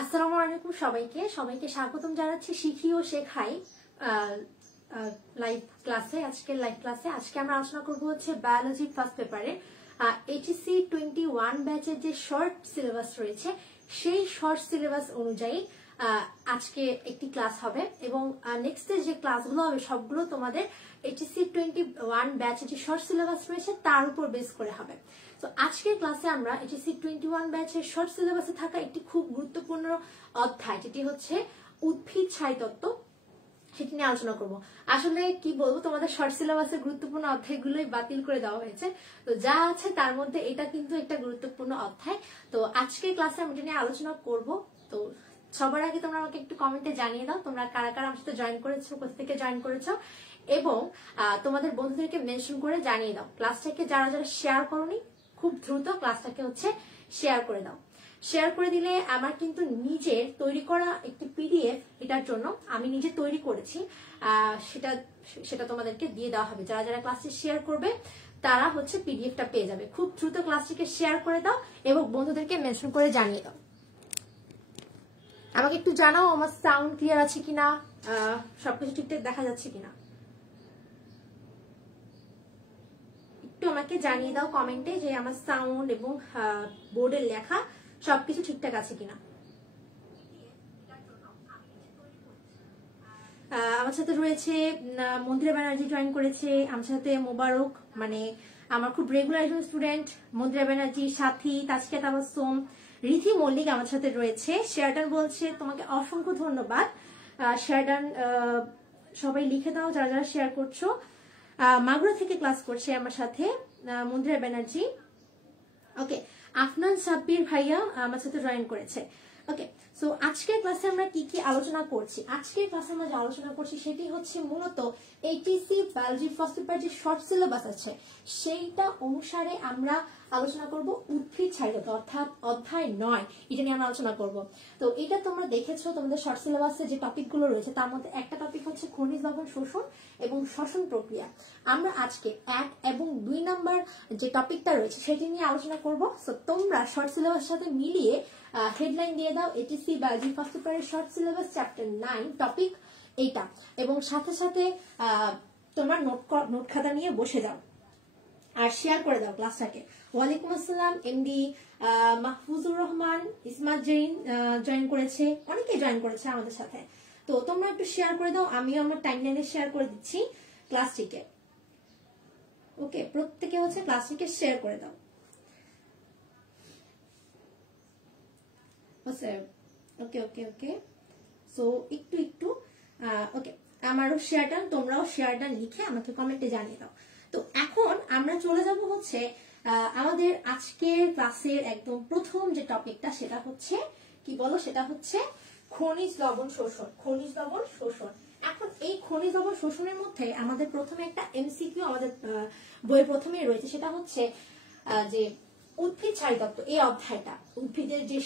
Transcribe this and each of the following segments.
আসসালামু আলাইকুম সবাইকে স্বাগতম জানাচ্ছি শিখি ও শেখাই লাইভ ক্লাসে। আজকে আমরা আলোচনা করব হচ্ছে বায়োলজি ফার্স্ট পেপারে এইচএসসি 21 ব্যাচের যে শর্ট সিলেবাস রয়েছে সেই শর্ট সিলেবাস অনুযায়ী আজকে একটি ক্লাস হবে এবং নেক্সট যে ক্লাসগুলো হবে সবগুলো তোমাদের এইচএসসি 21 ব্যাচের যে শর্ট সিলেবাস রয়েছে তার উপর বেস করে হবে। তো আজকের ক্লাসে আমরা এইচএসসি 21 ব্যাচের শর্ট সিলেবাসে থাকা একটি খুব গুরুত্বপূর্ণ অধ্যায় যেটি হচ্ছে উদ্ভিদ ছায়াতত্ত্ব সেটি নিয়ে আলোচনা করব। আসলে কি বলবো, তোমাদের শর্ট সিলেবাসের গুরুত্বপূর্ণ অধ্যায়গুলোই বাতিল করে দেওয়া হয়েছে, তো যা আছে তার মধ্যে এটা কিন্তু একটা গুরুত্বপূর্ণ অধ্যায়। তো আজকের ক্লাসে আমি এটা নিয়ে আলোচনা করব। তো সবার আগে তোমরা আমাকে একটু কমেন্টে জানিয়ে দাও তোমরা কারা কারা আমার সাথে জয়েন করেছো, কোথা থেকে জয়েন করেছো, এবং তোমাদের বন্ধুদেরকে মেনশন করে জানিয়ে দাও। ক্লাসটাকে যারা যারা শেয়ার করোনি খুব দ্রুত ক্লাসটাকে হচ্ছে শেয়ার করে দাও। শেয়ার করে দিলে আমার কিন্তু নিজের তৈরি করা একটি পিডিএফ, এটার জন্য আমি নিজে তৈরি করেছি, সেটা তোমাদেরকে দিয়ে দেওয়া হবে। যারা যারা ক্লাসে শেয়ার করবে তারা হচ্ছে পিডিএফটা পেয়ে যাবে। খুব দ্রুত ক্লাসটিকে শেয়ার করে দাও এবং বন্ধুদেরকে মেনশন করে জানিয়ে দাও। আমাকে একটু জানাও আমার সাউন্ড ক্লিয়ার আছে কিনা, সবকিছু ঠিকঠাক দেখা যাচ্ছে কিনা একটু আমাকে জানিয়ে দাও কমেন্টে যে আমার সাউন্ড এবং বোর্ডের লেখা সবকিছু ঠিকঠাক আছে কিনা। আমার সাথে রয়েছে মন্দিরা ব্যানার্জি জয়েন করেছে, আমার সাথে মোবারক, মানে আমার খুব রেগুলার একজন স্টুডেন্ট মন্দিরা ব্যানার্জি, সাথী, তাজকিয়া তাবাসসুম, রিথি মল্লিক আমার সাথে রয়েছে। শেয়ারডান বলছে তোমাকে অসংখ্য ধন্যবাদ। শেয়ারডান সবাই লিখে দাও যারা যারা শেয়ার করছো। মাগুরা থেকে ক্লাস করছে আমার সাথে মন্দিরা ব্যানার্জি। ওকে, আফনান সাব্বির ভাইয়া আমার সাথে জয়েন করেছে। ওকে, সো আজকের ক্লাসে আমরা কি কি আলোচনা করছি, আজকের ক্লাসে আমরা যে আলোচনা করছি সেটি হচ্ছে মূলত এইচএসসি বায়োলজি ফার্স্ট পেপার যে শর্ট সিলেবাস আছে সেইটা অনুসারে আমরা আলোচনা করব উদ্ভিদ ছায়াতত্ত্ব, অর্থাৎ অধ্যায় 9 এটা নিয়ে আমরা আলোচনা করব। তো এটা তোমরা দেখেছো তোমাদের শর্ট সিলেবাসে যে টপিকগুলো রয়েছে তার মধ্যে একটা টপিক হচ্ছে খনিজ লবণ শোষণ এবং শ্বসন প্রক্রিয়া। আমরা আজকে 1 এবং 2 নাম্বার যে টপিকটা রয়েছে সেটি নিয়ে আলোচনা করব। সো তোমরা শর্ট সিলেবাসের সাথে মিলিয়ে হেডলাইন দিয়ে দাও এইচএসসি বায়োলজি ফার্স্ট পেপারের শর্ট সিলেবাস চ্যাপ্টার 9 টপিক এইটা, এবং সাথে সাথে তোমার নোট খাতা নিয়ে বসে যাও আর শেয়ার করে দাও ক্লাসটাকে। ওয়ালাইকুম আসসালাম এমডি মাহফুজুর রহমান, ইসমাত জৈন জয়েন করেছে, অনেকে জয়েন করেছে আমাদের সাথে। তো তোমরা একটু শেয়ার করে দাও, আমিও আমার টাইমলাইনে শেয়ার করে দিচ্ছি ক্লাসটিকে। ওকে, প্রত্যেকে হচ্ছে ক্লাসটিকে শেয়ার করে দাও। ওকে ওকে ওকে, সো একটু ওকে, আমারও শেয়ারটা, তোমরাও শেয়ারটা লিখে আমাকে কমেন্টে জানিয়ে দাও। তো এখন আমরা চলে যাব হচ্ছে আমাদের আজকের ক্লাসের একদম প্রথম যে টপিকটা, সেটা হচ্ছে কি বলো, সেটা হচ্ছে খনিজ লবণ শোষণ। খনিজ লবণ শোষণ। এখন এই খনিজ লবণ শোষণের মধ্যে আমাদের প্রথমে একটা এমসিকিউ আমাদের বইয়ের প্রথমেই রয়েছে, সেটা হচ্ছে যে উদ্ভিদ ছায়াতত্ত্ব এই অধ্যায়টা, উদ্ভিদের যে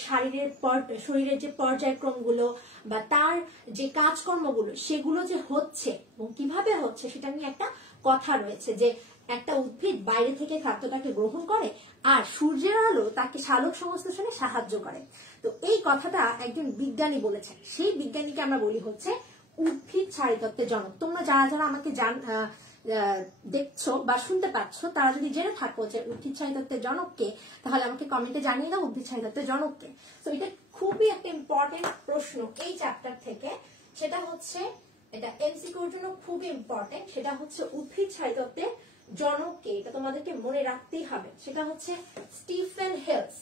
শরীরের যে পর্যায়ক্রমগুলো বা তার যে কাজকর্মগুলো সেগুলো যে হচ্ছে এবং কিভাবে হচ্ছে সেটা নিয়ে একটা কথা রয়েছে, যে একটা উদ্ভিদ বাইরে থেকে খাদ্যটাকে গ্রহণ করে আর সূর্যের আলো তাকে সালোক সংশ্লেষণে সাহায্য করে। তো এই কথাটা একজন বিজ্ঞানী বলেছেন, সেই বিজ্ঞানীকে আমরা বলি হচ্ছে উদ্ভিদ ছায়াতত্ত্বের জনক। তোমরা যারা যারা আমাকে দেখছো বা শুনতে পাচ্ছ তারা যদি জেনে থাকো যে উদ্ভিদ ছায়াতত্ত্বের জনককে, তাহলে আমাকে কমেন্টে জানিয়ে দাও উদ্ভিদ ছায়াতত্ত্বের জনককে। তো এটা খুবই একটা ইম্পর্টেন্ট প্রশ্ন এই চ্যাপ্টার থেকে, সেটা হচ্ছে এটা এমসিকিউর জন্য খুবই ইম্পর্টেন্ট। সেটা হচ্ছে উদ্ভিদ ছায়াতত্ত্বের জনককে, এটা তোমাদেরকে মনে রাখতেই হবে। সেটা হচ্ছে স্টিফেন হেলস।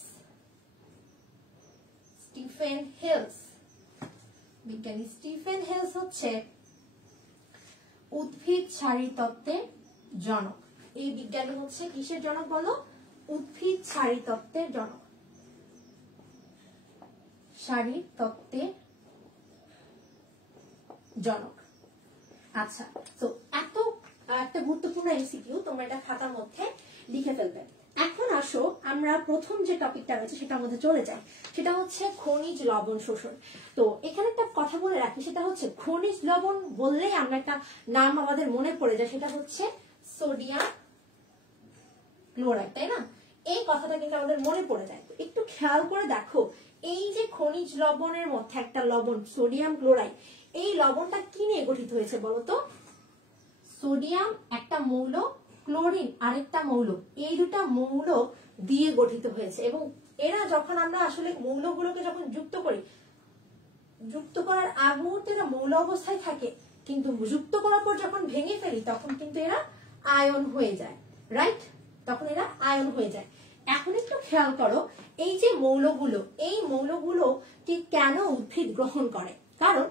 স্টিফেন হেলস, বিজ্ঞানী স্টিফেন হেলস হচ্ছে উদ্ভিদ ছায়াতত্ত্বের জনক। এই বিজ্ঞানী হচ্ছে কিসের জনক বলো? উদ্ভিদ ছায়াতত্ত্বের জনক। ছায়াতত্ত্বের জনক। আচ্ছা, তো এত একটা গুরুত্বপূর্ণ এমসিকিউ, তোমরা এটা খাতার মধ্যে লিখে ফেলবে। এখন আসো আমরা প্রথম যে টপিকটা রয়েছে সেটার মধ্যে চলে যাই, সেটা হচ্ছে খনিজ লবণ শোষণ। তো এখানে একটা কথা বলে রাখি, সেটা হচ্ছে খনিজ লবণ বললেই আমরা একটা নাম আমাদের মনে পড়ে যায়, সেটা হচ্ছে সোডিয়াম ক্লোরাইড, তাই না? এই কথাটা কিন্তু আমাদের মনে পড়ে যায়। একটু খেয়াল করে দেখো এই যে খনিজ লবণের মধ্যে একটা লবণ সোডিয়াম ক্লোরাইড, এই লবণটা কি নিয়ে গঠিত হয়েছে বলতো? সোডিয়াম একটা মৌল, ক্লোরিন আরেকটা মৌল, এই দুটা মৌল দিয়ে গঠিত হয়েছে। এবং এরা যখন আমরা আসলে মৌলগুলোকে যখন যুক্ত করি, যুক্ত করার আগ মুহূর্তে এরা মৌল অবস্থায় থাকে, কিন্তু যুক্ত করার পর যখন ভেঙে ফেলি তখন কিন্তু এরা আয়ন হয়ে যায়, রাইট? তখন এরা আয়ন হয়ে যায়। এখন একটু খেয়াল করো, এই যে মৌলগুলো, এই মৌলগুলো কি কেন উদ্ভিদ গ্রহণ করে? কারণ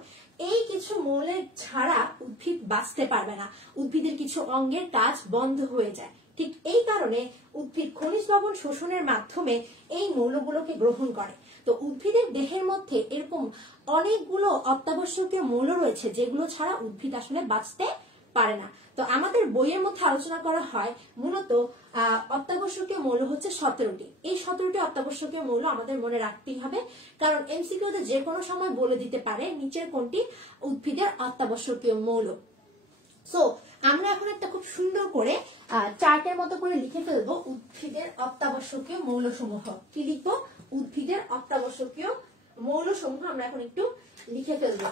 এই কিছু মৌলের ছাড়া উদ্ভিদ বাঁচতে পারবে না, উদ্ভিদের কিছু অঙ্গের কাজ বন্ধ হয়ে যায়। ঠিক এই কারণে উদ্ভিদ খনিজ লবণ শোষণের মাধ্যমে এই মৌলগুলোকে গ্রহণ করে। তো উদ্ভিদের দেহের মধ্যে এরকম অনেকগুলো অত্যাবশ্যকীয় মৌল রয়েছে যেগুলো ছাড়া উদ্ভিদ আসলে বাঁচতে পারে না। তো আমাদের বইয়ের মধ্যে আলোচনা করা হয় মূলত অত্যাবশ্যকীয় মৌল হচ্ছে 17টি। এই 17টি অত্যাবশ্যকীয় মৌল আমাদের মনে রাখতেই হবে, কারণ এমসিকিউতে যে কোনো সময় বলে দিতে পারে নিচের কোনটি উদ্ভিদের অত্যাবশ্যকীয় মৌল। সো আমরা এখন একটা খুব সুন্দর করে চার্টের মতো করে লিখে ফেলবো উদ্ভিদের অত্যাবশ্যকীয় মৌলসমূহ। কি লিখবো? উদ্ভিদের অত্যাবশ্যকীয় মৌলসমূহ আমরা এখন একটু লিখে ফেলবো।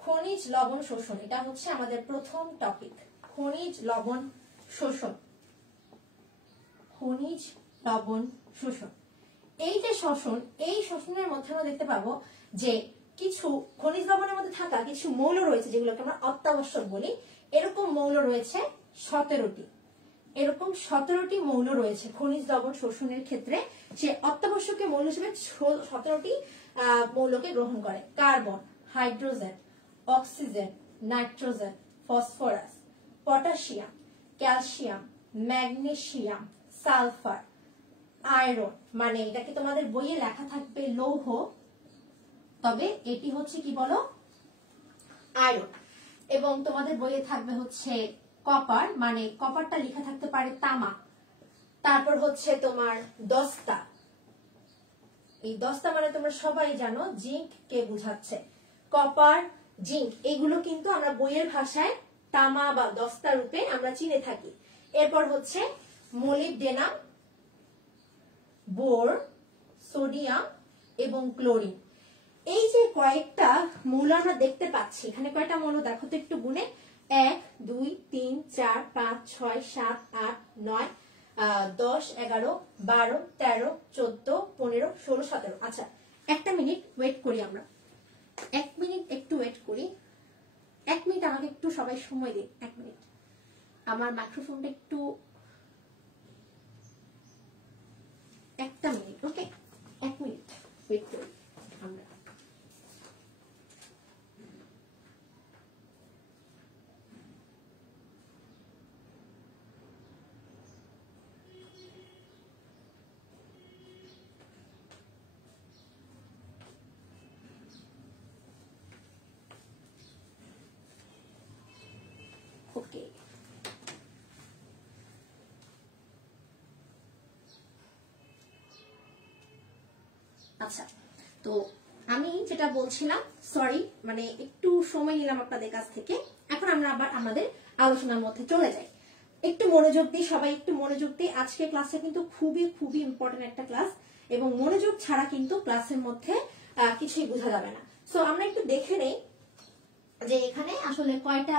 খনিজ লবণ শোষণ, এটা হচ্ছে আমাদের প্রথম টপিক, খনিজ লবণ শোষণ। খনিজ লবণ শোষণ, এই যে শোষণ, এই শোষণের মধ্যে আমরা দেখতে পাবো যে কিছু খনিজ লবণের মধ্যে থাকা কিছু মৌল রয়েছে যেগুলোকে আমরা অত্যাবশ্যক বলি। এরকম মৌল রয়েছে 17টি। এরকম 17টি মৌল রয়েছে খনিজ লবণ শোষণের ক্ষেত্রে। সে অত্যাবশ্যকীয় মৌল হিসেবে 17টি মৌলকে গ্রহণ করে। Carbon, hydrogen, oxygen, nitrogen, phosphorus, potassium, calcium, magnesium, sulphur, iron, মানে এটাকে তোমাদের বইয়ে লেখা থাকবে লৌহ, তবে এটি হচ্ছে কি বলো? আয়রন। এবং তোমাদের বইয়ে থাকবে হচ্ছে কপার, মানে কপারটা লেখা থাকতে পারে তামা। তারপর হচ্ছে তোমার দস্তা, এই দস্তা মানে তোমরা সবাই জানো জিঙ্ক কে বুঝাচ্ছে। কপার, জিঙ্ক, এগুলো কিন্তু আমরা বইয়ের ভাষায় তামা বা দস্তা রূপে আমরা চিনে থাকি। এরপর হচ্ছে মলিবডেনাম, বোর, সোডিয়াম এবং ক্লোরিন। এই যে কয়েকটা মৌল আমরা দেখতে পাচ্ছি, এখানে কয়টা মৌল দেখো তো একটু গুনে। 1 2 3 4 5 6 7 8 9 10 11 12 13 14 15 16 17। আচ্ছা, একটা মিনিট ওয়েট করি, আমরা 1 মিনিট একটু ওয়েট করি। 1 মিনিট আমাকে একটু সবাই সময় দিন। 1 মিনিট, আমার মাইক্রোফোনটা একটু, একটা মিনিট, ওকে? 1 মিনিট ওয়েট করি আমরা। ওকে, আচ্ছা, তো আমি যেটা বলছিলাম, সরি মানে একটু সময় নিলাম আপনাদের কাছ থেকে। এখন আমরা আবার আমাদের আলোচনার মধ্যে চলে যাই। একটু মনোযোগ দিই, সবাই একটু মনোযোগ দিই। আজকে ক্লাসটা কিন্তু খুবই খুবই ইম্পর্টেন্ট একটা ক্লাস, এবং মনোযোগ ছাড়া কিন্তু ক্লাসের মধ্যে কিছুই বোঝা যাবে না। সো আমরা একটু দেখে নেই যে এখানে আসলে কয়টা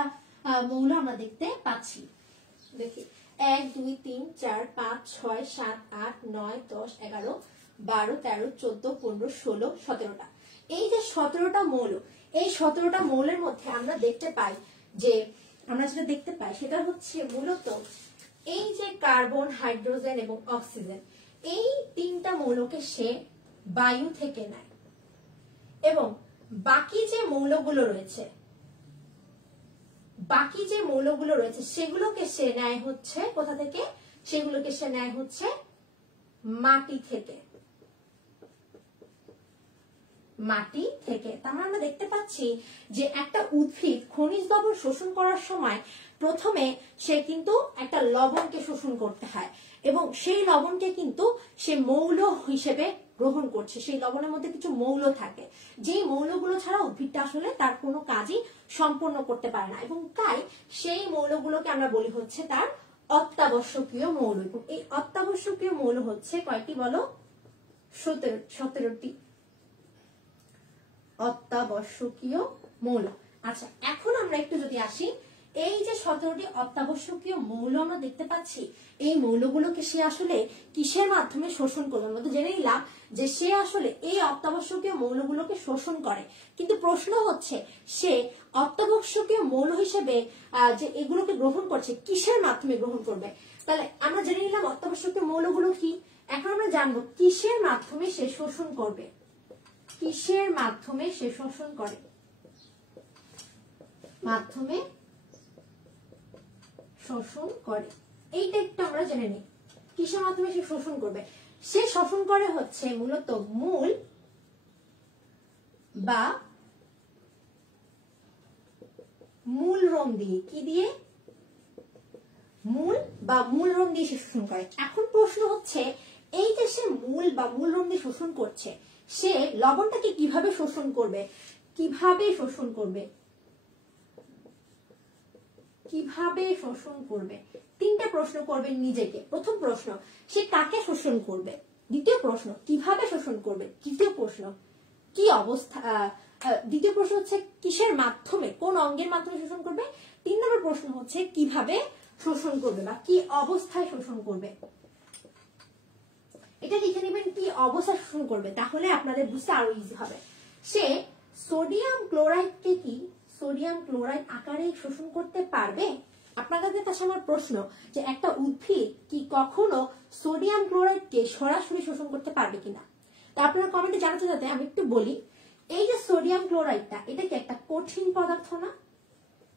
মৌল আমরা দেখতে পাচ্ছি। দেখি, 1 2 3 4 5 6 7 8 9 10 11 12 13 14 15 16 17টা। এই যে 17টা মৌল, এই 17টা মৌলের মধ্যে আমরা দেখতে পাই যে, আমরা যেটা দেখতে পাই সেটা হচ্ছে মূলত এই যে কার্বন, হাইড্রোজেন এবং অক্সিজেন, এই তিনটা মৌলকে সে বায়ু থেকে নেয়। এবং বাকি যে মৌলগুলো রয়েছে, সেগুলোকে সে নেয় হচ্ছে কোথা থেকে? সেগুলোকে সে নেয় হচ্ছে মাটি থেকে। মাটি থেকে। তার মানে আমরা দেখতে পাচ্ছি যে একটা উদ্ভিদ খনিজ লবণ শোষণ করার সময় প্রথমে সে কিন্তু একটা লবণকে শোষণ করতে হয়, এবং সেই লবণকে কিন্তু সে মৌল হিসেবে গ্রহণ করছে। সেই লবণের মধ্যে কিছু মৌল থাকে, যে মৌলগুলো ছাড়া উদ্ভিদটা আসলে তার কোনো কাজই সম্পন্ন করতে পারে না, এবং তাই সেই মৌলগুলোকে আমরা বলি হচ্ছে তার অত্যাবশ্যকীয় মৌল। এবং এই অত্যাবশ্যকীয় মৌল হচ্ছে কয়টি বলো? 17টি অত্যাবশ্যকীয় মৌল। আচ্ছা, এখন আমরা একটু যদি আসি, এই যে 17টি অত্যাবশ্যকীয় মৌল আমরা দেখতে পাচ্ছি, এই মৌলগুলোকে সে আসলে কিসের মাধ্যমে শোষণ করবে? আমরা তো জেনে নিলাম যে সে আসলে এই অত্যাবশ্যকীয় মৌলগুলোকে শোষণ করে, কিন্তু প্রশ্ন হচ্ছে সে অত্যাবশ্যকীয় মৌল হিসেবে যে এগুলোকে গ্রহণ করছে কিসের মাধ্যমে গ্রহণ করবে। তাহলে আমরা জেনে নিলাম অত্যাবশ্যকীয় মৌলগুলো কি। এখন আমরা জানবো কিসের মাধ্যমে সে শোষণ করবে, কিসের মাধ্যমে সে শোষণ করে, মাধ্যমে শোষণ করে, এইটা একটু আমরা জেনে নিই। কিসের মাধ্যমে সে শোষণ করবে? সে শোষণ করে হচ্ছে মূলত মূল বা মূলরম দিয়ে। কি দিয়ে? মূল বা মূলরম দিয়ে সে শোষণ করে। এখন প্রশ্ন হচ্ছে এই যে সে মূল বা মূলরম দিয়ে শোষণ করছে, সে লবণটাকে কিভাবে শোষণ করবে? কিভাবে শোষণ করবে? কিভাবে শোষণ করবে? তিনটা প্রশ্ন করবেন নিজেকে। প্রথম প্রশ্ন, সে কাকে শোষণ করবে? দ্বিতীয় প্রশ্ন, কিভাবে শোষণ করবে? তৃতীয় প্রশ্ন, কি অবস্থা? দ্বিতীয় প্রশ্ন হচ্ছে কিসের মাধ্যমে, কোন অঙ্গের মাধ্যমে শোষণ করবে? 3 নম্বর প্রশ্ন হচ্ছে কিভাবে শোষণ করবে বা কি অবস্থায় শোষণ করবে। এটা লিখে নেবেন, কি অবস্থায় শোষণ করবে, তাহলে আপনাদের বুঝতে আরো ইজি হবে। সে সোডিয়াম ক্লোরাইডকে কি সোডিয়াম ক্লোরাইড আকারে শোষণ করতে পারবে? আপনাদের কাছে আমার প্রশ্ন যে একটা উদ্ভিদ কি কখনো সোডিয়াম ক্লোরাইডকে সরাসরি শোষণ করতে পারবে কিনা? তা আপনারা কমেন্টে জানাতে যাতে আমি একটু বলি, এই যে সোডিয়াম ক্লোরাইডটা, এটা কি একটা কঠিন পদার্থ না?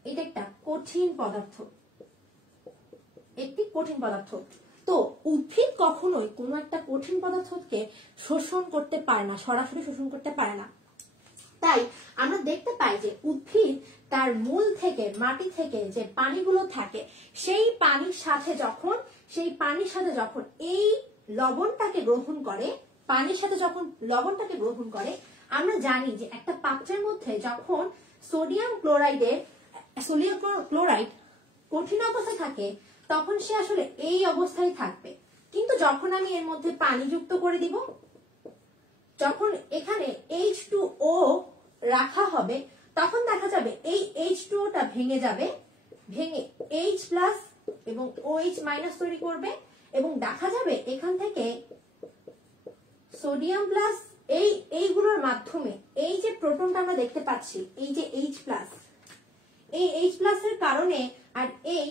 এটা একটা কঠিন পদার্থ, একটি কঠিন পদার্থ। তো উদ্ভিদ কখনোই কোনো একটা কঠিন পদার্থকে শোষণ করতে পারে না, সরাসরি শোষণ করতে পারে না। তাই আমরা দেখতে পাই যে উদ্ভিদ তার মূল থেকে, মাটি থেকে যে পানিগুলো থাকে, সেই পানির সাথে যখন এই লবণটাকে গ্রহণ করে, পানির সাথে যখন লবণটাকে গ্রহণ করে, আমরা জানি যে একটা পাত্রের মধ্যে যখন সোডিয়াম ক্লোরাইড কঠিন অবস্থায় থাকে, তখন সে আসলে এই অবস্থায় থাকবে। কিন্তু যখন আমি এর মধ্যে পানি যুক্ত করে দিব, যখন এখানে H2O রাখা হবে, তখন দেখা যাবে এই H2O-টা ভেঙে যাবে, ভেঙে H+ এবং OH- তৈরি করবে, এবং দেখা যাবে এখান থেকে সোডিয়াম প্লাস এইগুলোর মাধ্যমে এই যে প্রোটনটা আমরা দেখতে পাচ্ছি, এই যে H+, এই H+ এর কারণে আর এই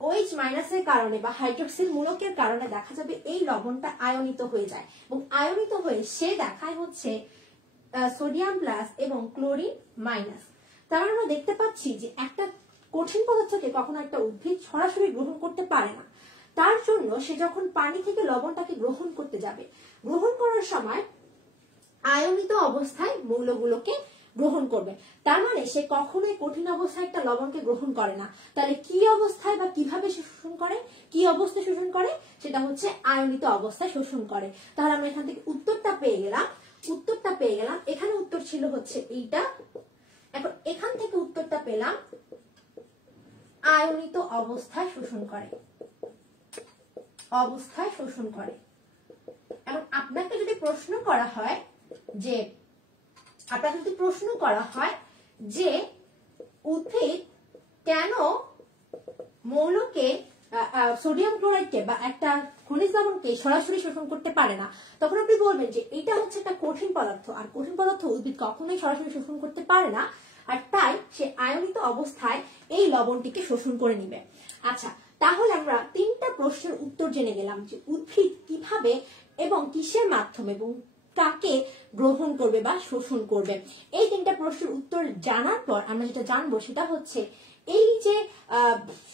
OH- এর কারণে বা হাইড্রক্সিল মূলকের কারণে দেখা যাবে এই লবণটা আয়নিত হয়ে যায়, এবং আয়নিত হয়ে সে দেখায় হচ্ছে সোডিয়াম প্লাস এবং ক্লোরিন মাইনাস। তার মানে আমরা দেখতে পাচ্ছি যে একটা কঠিন পদার্থকে কখনো একটা উদ্ভিদ সরাসরি গ্রহণ করতে পারে না। তার জন্য সে যখন পানি থেকে লবণটাকে গ্রহণ করতে যাবে, গ্রহণ করার সময় আয়নিত অবস্থায় মৌলগুলোকে গ্রহণ করবে। তার মানে সে কখনোই কঠিন অবস্থায় একটা লবণকে গ্রহণ করে না। তাহলে কি অবস্থায় বা কিভাবে সে শোষণ করে, কি অবস্থায় শোষণ করে? সেটা হচ্ছে আয়নিত অবস্থায় শোষণ করে। তাহলে আমরা এখান থেকে উত্তরটা পেয়ে গেলাম। এখানে উত্তর ছিল হচ্ছে এইটা। এখন এখান থেকে উত্তরটা পেলাম আয়নিত অবস্থায় শোষণ করে, অবস্থায় শোষণ করে। এবং আপনাকে যদি প্রশ্ন করা হয় যে উদ্ভিদ কেন মৌলকে সোডিয়াম ক্লোরাইডকে বা একটা খনিজ লবণকে সরাসরি শোষণ করতে পারে না, তখন আপনি বলবেন যে এটা হচ্ছে একটা কঠিন পদার্থ, আর কঠিন পদার্থ উদ্ভিদ কখনোই সরাসরি শোষণ করতে পারে না, আর তাই সে আয়নিত অবস্থায় এই লবণটিকে শোষণ করে নিবে। আচ্ছা, তাহলে আমরা 3টা প্রশ্নের উত্তর জেনে গেলাম যে উদ্ভিদ কিভাবে এবং কিসের মাধ্যমে এবং কাকে গ্রহণ করবে বা শোষণ করবে। এই 3টা প্রশ্নের উত্তর জানার পর আমরা যেটা জানবো সেটা হচ্ছে এই যে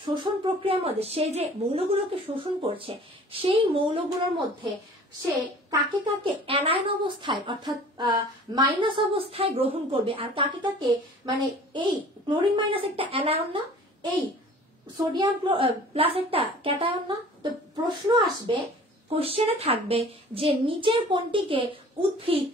শোষণ প্রক্রিয়ার মধ্যে সে যে মৌলগুলোকে শোষণ করছে, সেই মৌলগুলোর মধ্যে সে কাকে কাকে অ্যানায়ন অবস্থায় অর্থাৎ মাইনাস অবস্থায় গ্রহণ করবে, আর কাকে কাকে, মানে এই ক্লোরিন মাইনাস একটা অ্যানায়ন না, এই সোডিয়াম প্লাস একটা ক্যাটায়ন না। তো প্রশ্ন আসবে, কোশ্চেনে থাকবে যে নিচের কোনটিকে উদ্ভিদ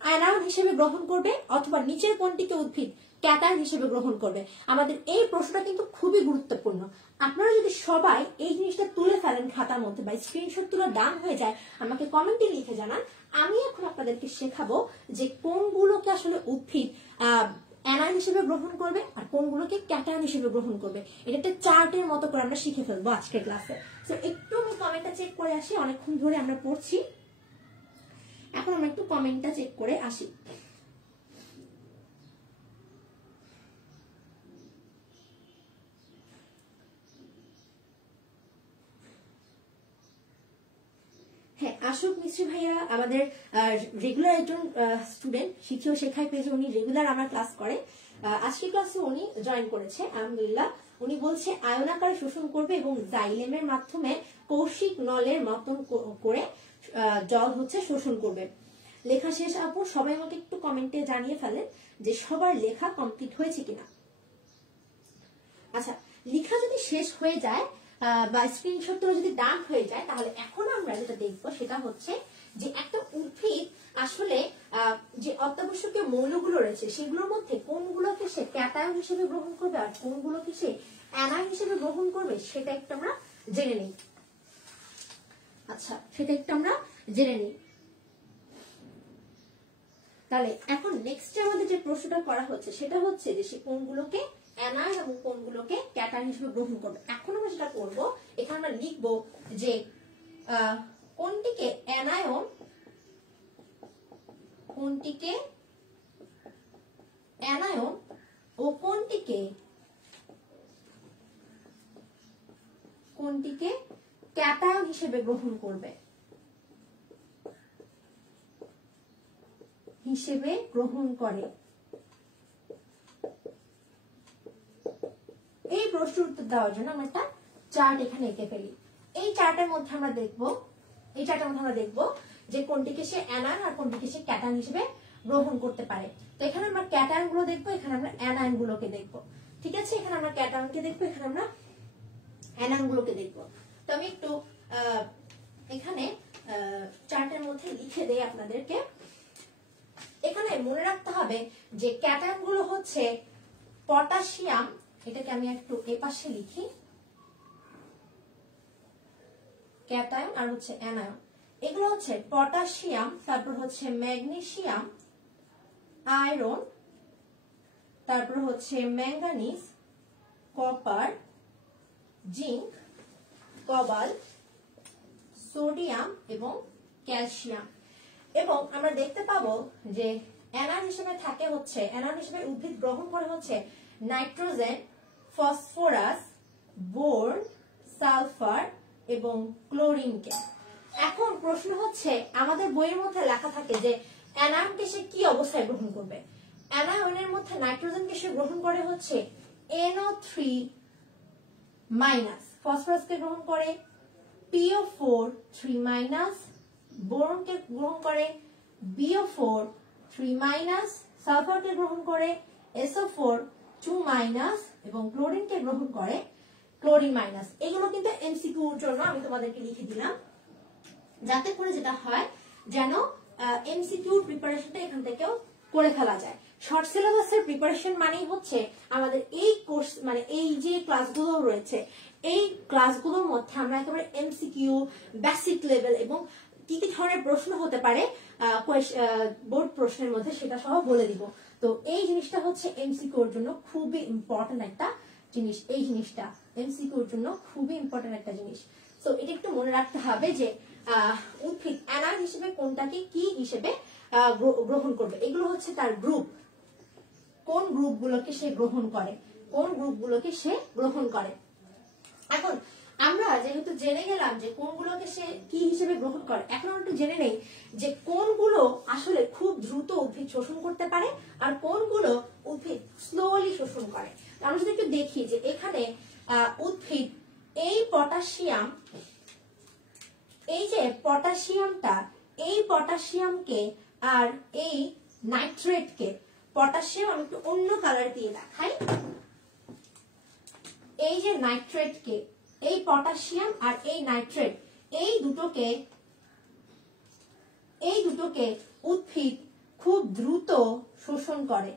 অ্যানায়ন হিসেবে গ্রহণ করবে, অথবা নিচের কোনটিকে উদ্ভিদ ক্যাটায়ন হিসেবে গ্রহণ করবে? আমাদের এই প্রশ্নটা কিন্তু খুবই গুরুত্বপূর্ণ। আপনারা যদি সবাই এই জিনিসটা তুলে ফেলেন খাতার মধ্যে বা স্ক্রিনশট তুলে ডান হয়ে যায়, আমাকে কমেন্টে লিখে জানান। আমি এখন আপনাদেরকে শেখাবো যে কোনগুলোকে আসলে উদ্ভিদ অ্যানায়ন হিসেবে গ্রহণ করবে আর কোনগুলোকে ক্যাটায়ন হিসেবে গ্রহণ করবে। এটা একটা চার্টের মতো করে আমরা শিখে ফেলবো আজকের ক্লাসে। তো একটু আমি কমেন্টটা চেক করে আসি, অনেকক্ষণ ধরে আমরা পড়ছি, এখন আমরা একটু কমেন্টটা চেক করে আসি। হ্যাঁ, আশোক মিশ্রী ভাইয়া আমাদের রেগুলার একজন স্টুডেন্ট, শিখিও শেখায় পেজে উনি রেগুলার আমার ক্লাস করে। আজকে ক্লাসে উনি জয়েন করেছে, আলহামদুলিল্লাহ। উনি বলছে আয়ন আকারে শোষণ করবে এবং জাইলেমের মাধ্যমে কৌশিক নলের মতন করে জল হচ্ছে শোষণ করবে। লেখা শেষ আপু? সবাই আমাকে একটু কমেন্টে জানিয়ে ফেলেন যে সবার লেখা কমপ্লিট হয়েছে কিনা। আচ্ছা, লেখা যদি শেষ হয়ে যায় বা স্ক্রিনশট তোলা যদি ডান হয়ে যায়, তাহলে এখন আমরা যেটা দেখবো সেটা হচ্ছে যে একটা উদ্ভিদ আসলে যে অত্যাবশ্যকীয় মৌলগুলো রয়েছে সেগুলোর মধ্যে কোনগুলোকে সে ক্যাটায়ন হিসেবে গ্রহণ করবে আর কোনগুলোকে সে অ্যানায়ন হিসেবে গ্রহণ করবে সেটা একটু আমরা জেনে নিই। আচ্ছা, সেটা একটু আমরা জেনে নিই। তাহলে এখন নেক্সট আমাদের যে প্রশ্নটা করা হচ্ছে সেটা হচ্ছে যে সে কোনগুলোকে অ্যানায়ন এবং কোনগুলোকে ক্যাটায়ন হিসেবে গ্রহণ করবে। এখন আমরা যেটা করব, এখানে আমরা লিখব যে কোনটিকে অ্যানায়ন, কোনটিকে অ্যানায়ন ও কোনটিকে ক্যাটায়ন হিসেবে গ্রহণ করে। এই প্রশ্নের উত্তর দেওয়ার জন্য আমরা একটা চার্ট এখানে এঁকে ফেলি। এই চার্টের মধ্যে আমরা দেখবো যে কোনটিকে সে অ্যানায়ন আর কোনটিকে সে ক্যাটায়ন হিসেবে গ্রহণ করতে পারে। তো এখানে আমরা ক্যাটায়ন গুলো দেখবো, এখানে আমরা অ্যানায়ন গুলোকে দেখবো। ঠিক আছে, এখানে আমরা ক্যাটায়নকে দেখবো, এখানে আমরা অ্যানায়ন গুলোকে দেখবো। তো আমি একটু এখানে চার্টের মধ্যে লিখে দেই আপনাদেরকে। এখানে মনে রাখতে হবে যে ক্যাটায়ন গুলো হচ্ছে পটাশিয়াম, এটাকে আমি একটু এপাশে লিখি, ক্যাটায়ন আর হচ্ছে অ্যানায়ন। এগুলো হচ্ছে পটাশিয়াম, তারপর হচ্ছে ম্যাগনেসিয়াম, আয়রন, তারপর হচ্ছে manganese, copper, zinc, cobalt, sodium এবং ক্যালসিয়াম। এবং আমরা দেখতে পাবো যে অ্যানায়ন হিসেবে থাকে হচ্ছে, অ্যানায়ন হিসেবে উদ্ভিদ গ্রহণ করে হচ্ছে নাইট্রোজেন, ফসফরাস, বোরন, সালফার এবং ক্লোরিনকে। এখন প্রশ্ন হচ্ছে, আমাদের বইয়ের মধ্যে লেখা থাকে যে অ্যানায়নকে সে কি অবস্থায় গ্রহণ করবে। অ্যানায়নের মধ্যে নাইট্রোজেনকে সে গ্রহণ করে হচ্ছে NO3-, ফসফরাসকে গ্রহণ করে PO4-3-, বোরনকে গ্রহণ করে BO4-3-, সালফারকে গ্রহণ করে SO4-2- এবং ক্লোরিনকে গ্রহণ করে ক্লোরিন-। এগুলো কিন্তু এমসিকিউর জন্য আমি তোমাদেরকে লিখে দিলাম, যাতে করে যেটা হয় যেন এমসিকিউ প্রিপারেশনটা এখান থেকেও করে ফেলা যায়। শর্ট সিলেবাসের প্রিপারেশন মানেই হচ্ছে আমাদের এই কোর্স, মানে এই যে ক্লাসগুলো রয়েছে এই ক্লাসগুলোর মধ্যে আমরা একেবারে এমসিকিউ, বেসিক লেভেল এবং কি কি ধরনের প্রশ্ন হতে পারে বোর্ড প্রশ্নের মধ্যে সেটা সহ বলে দিব। তো এই জিনিসটা হচ্ছে এমসিকিউর জন্য খুবই ইম্পর্টেন্ট একটা জিনিস। এই জিনিসটা এমসিকিউর জন্য খুবই ইম্পর্টেন্ট একটা জিনিস। তো এটা একটু মনে রাখতে হবে যে উদ্ভিদ অ্যানায়ন হিসেবে কোনটাকে কি হিসেবে গ্রহণ করবে। এগুলো হচ্ছে তার গ্রুপ, কোন গ্রুপগুলোকে সে গ্রহণ করে। এখন আমরা যেহেতু জেনে গেলাম যে কোনগুলোকে সে কি হিসেবে গ্রহণ করে, এখন আমরা একটু জেনে নেই যে কোনগুলো আসলে খুব দ্রুত উদ্ভিদ শোষণ করতে পারে আর কোনগুলো উদ্ভিদ স্লোলি শোষণ করে। আমরা যদি একটু দেখি যে এখানে উদ্ভিদ এই পটাশিয়াম, এই যে পটাশিয়ামটা, এই পটাশিয়ামকে আর এই নাইট্রেটকে, পটাশিয়াম আমি একটু অন্য কালার দিয়ে দেখাই, এই যে নাইট্রেটকে, এই পটাশিয়াম আর এই নাইট্রেট, এই দুটোকে উদ্ভিদ খুব দ্রুত শোষণ করে।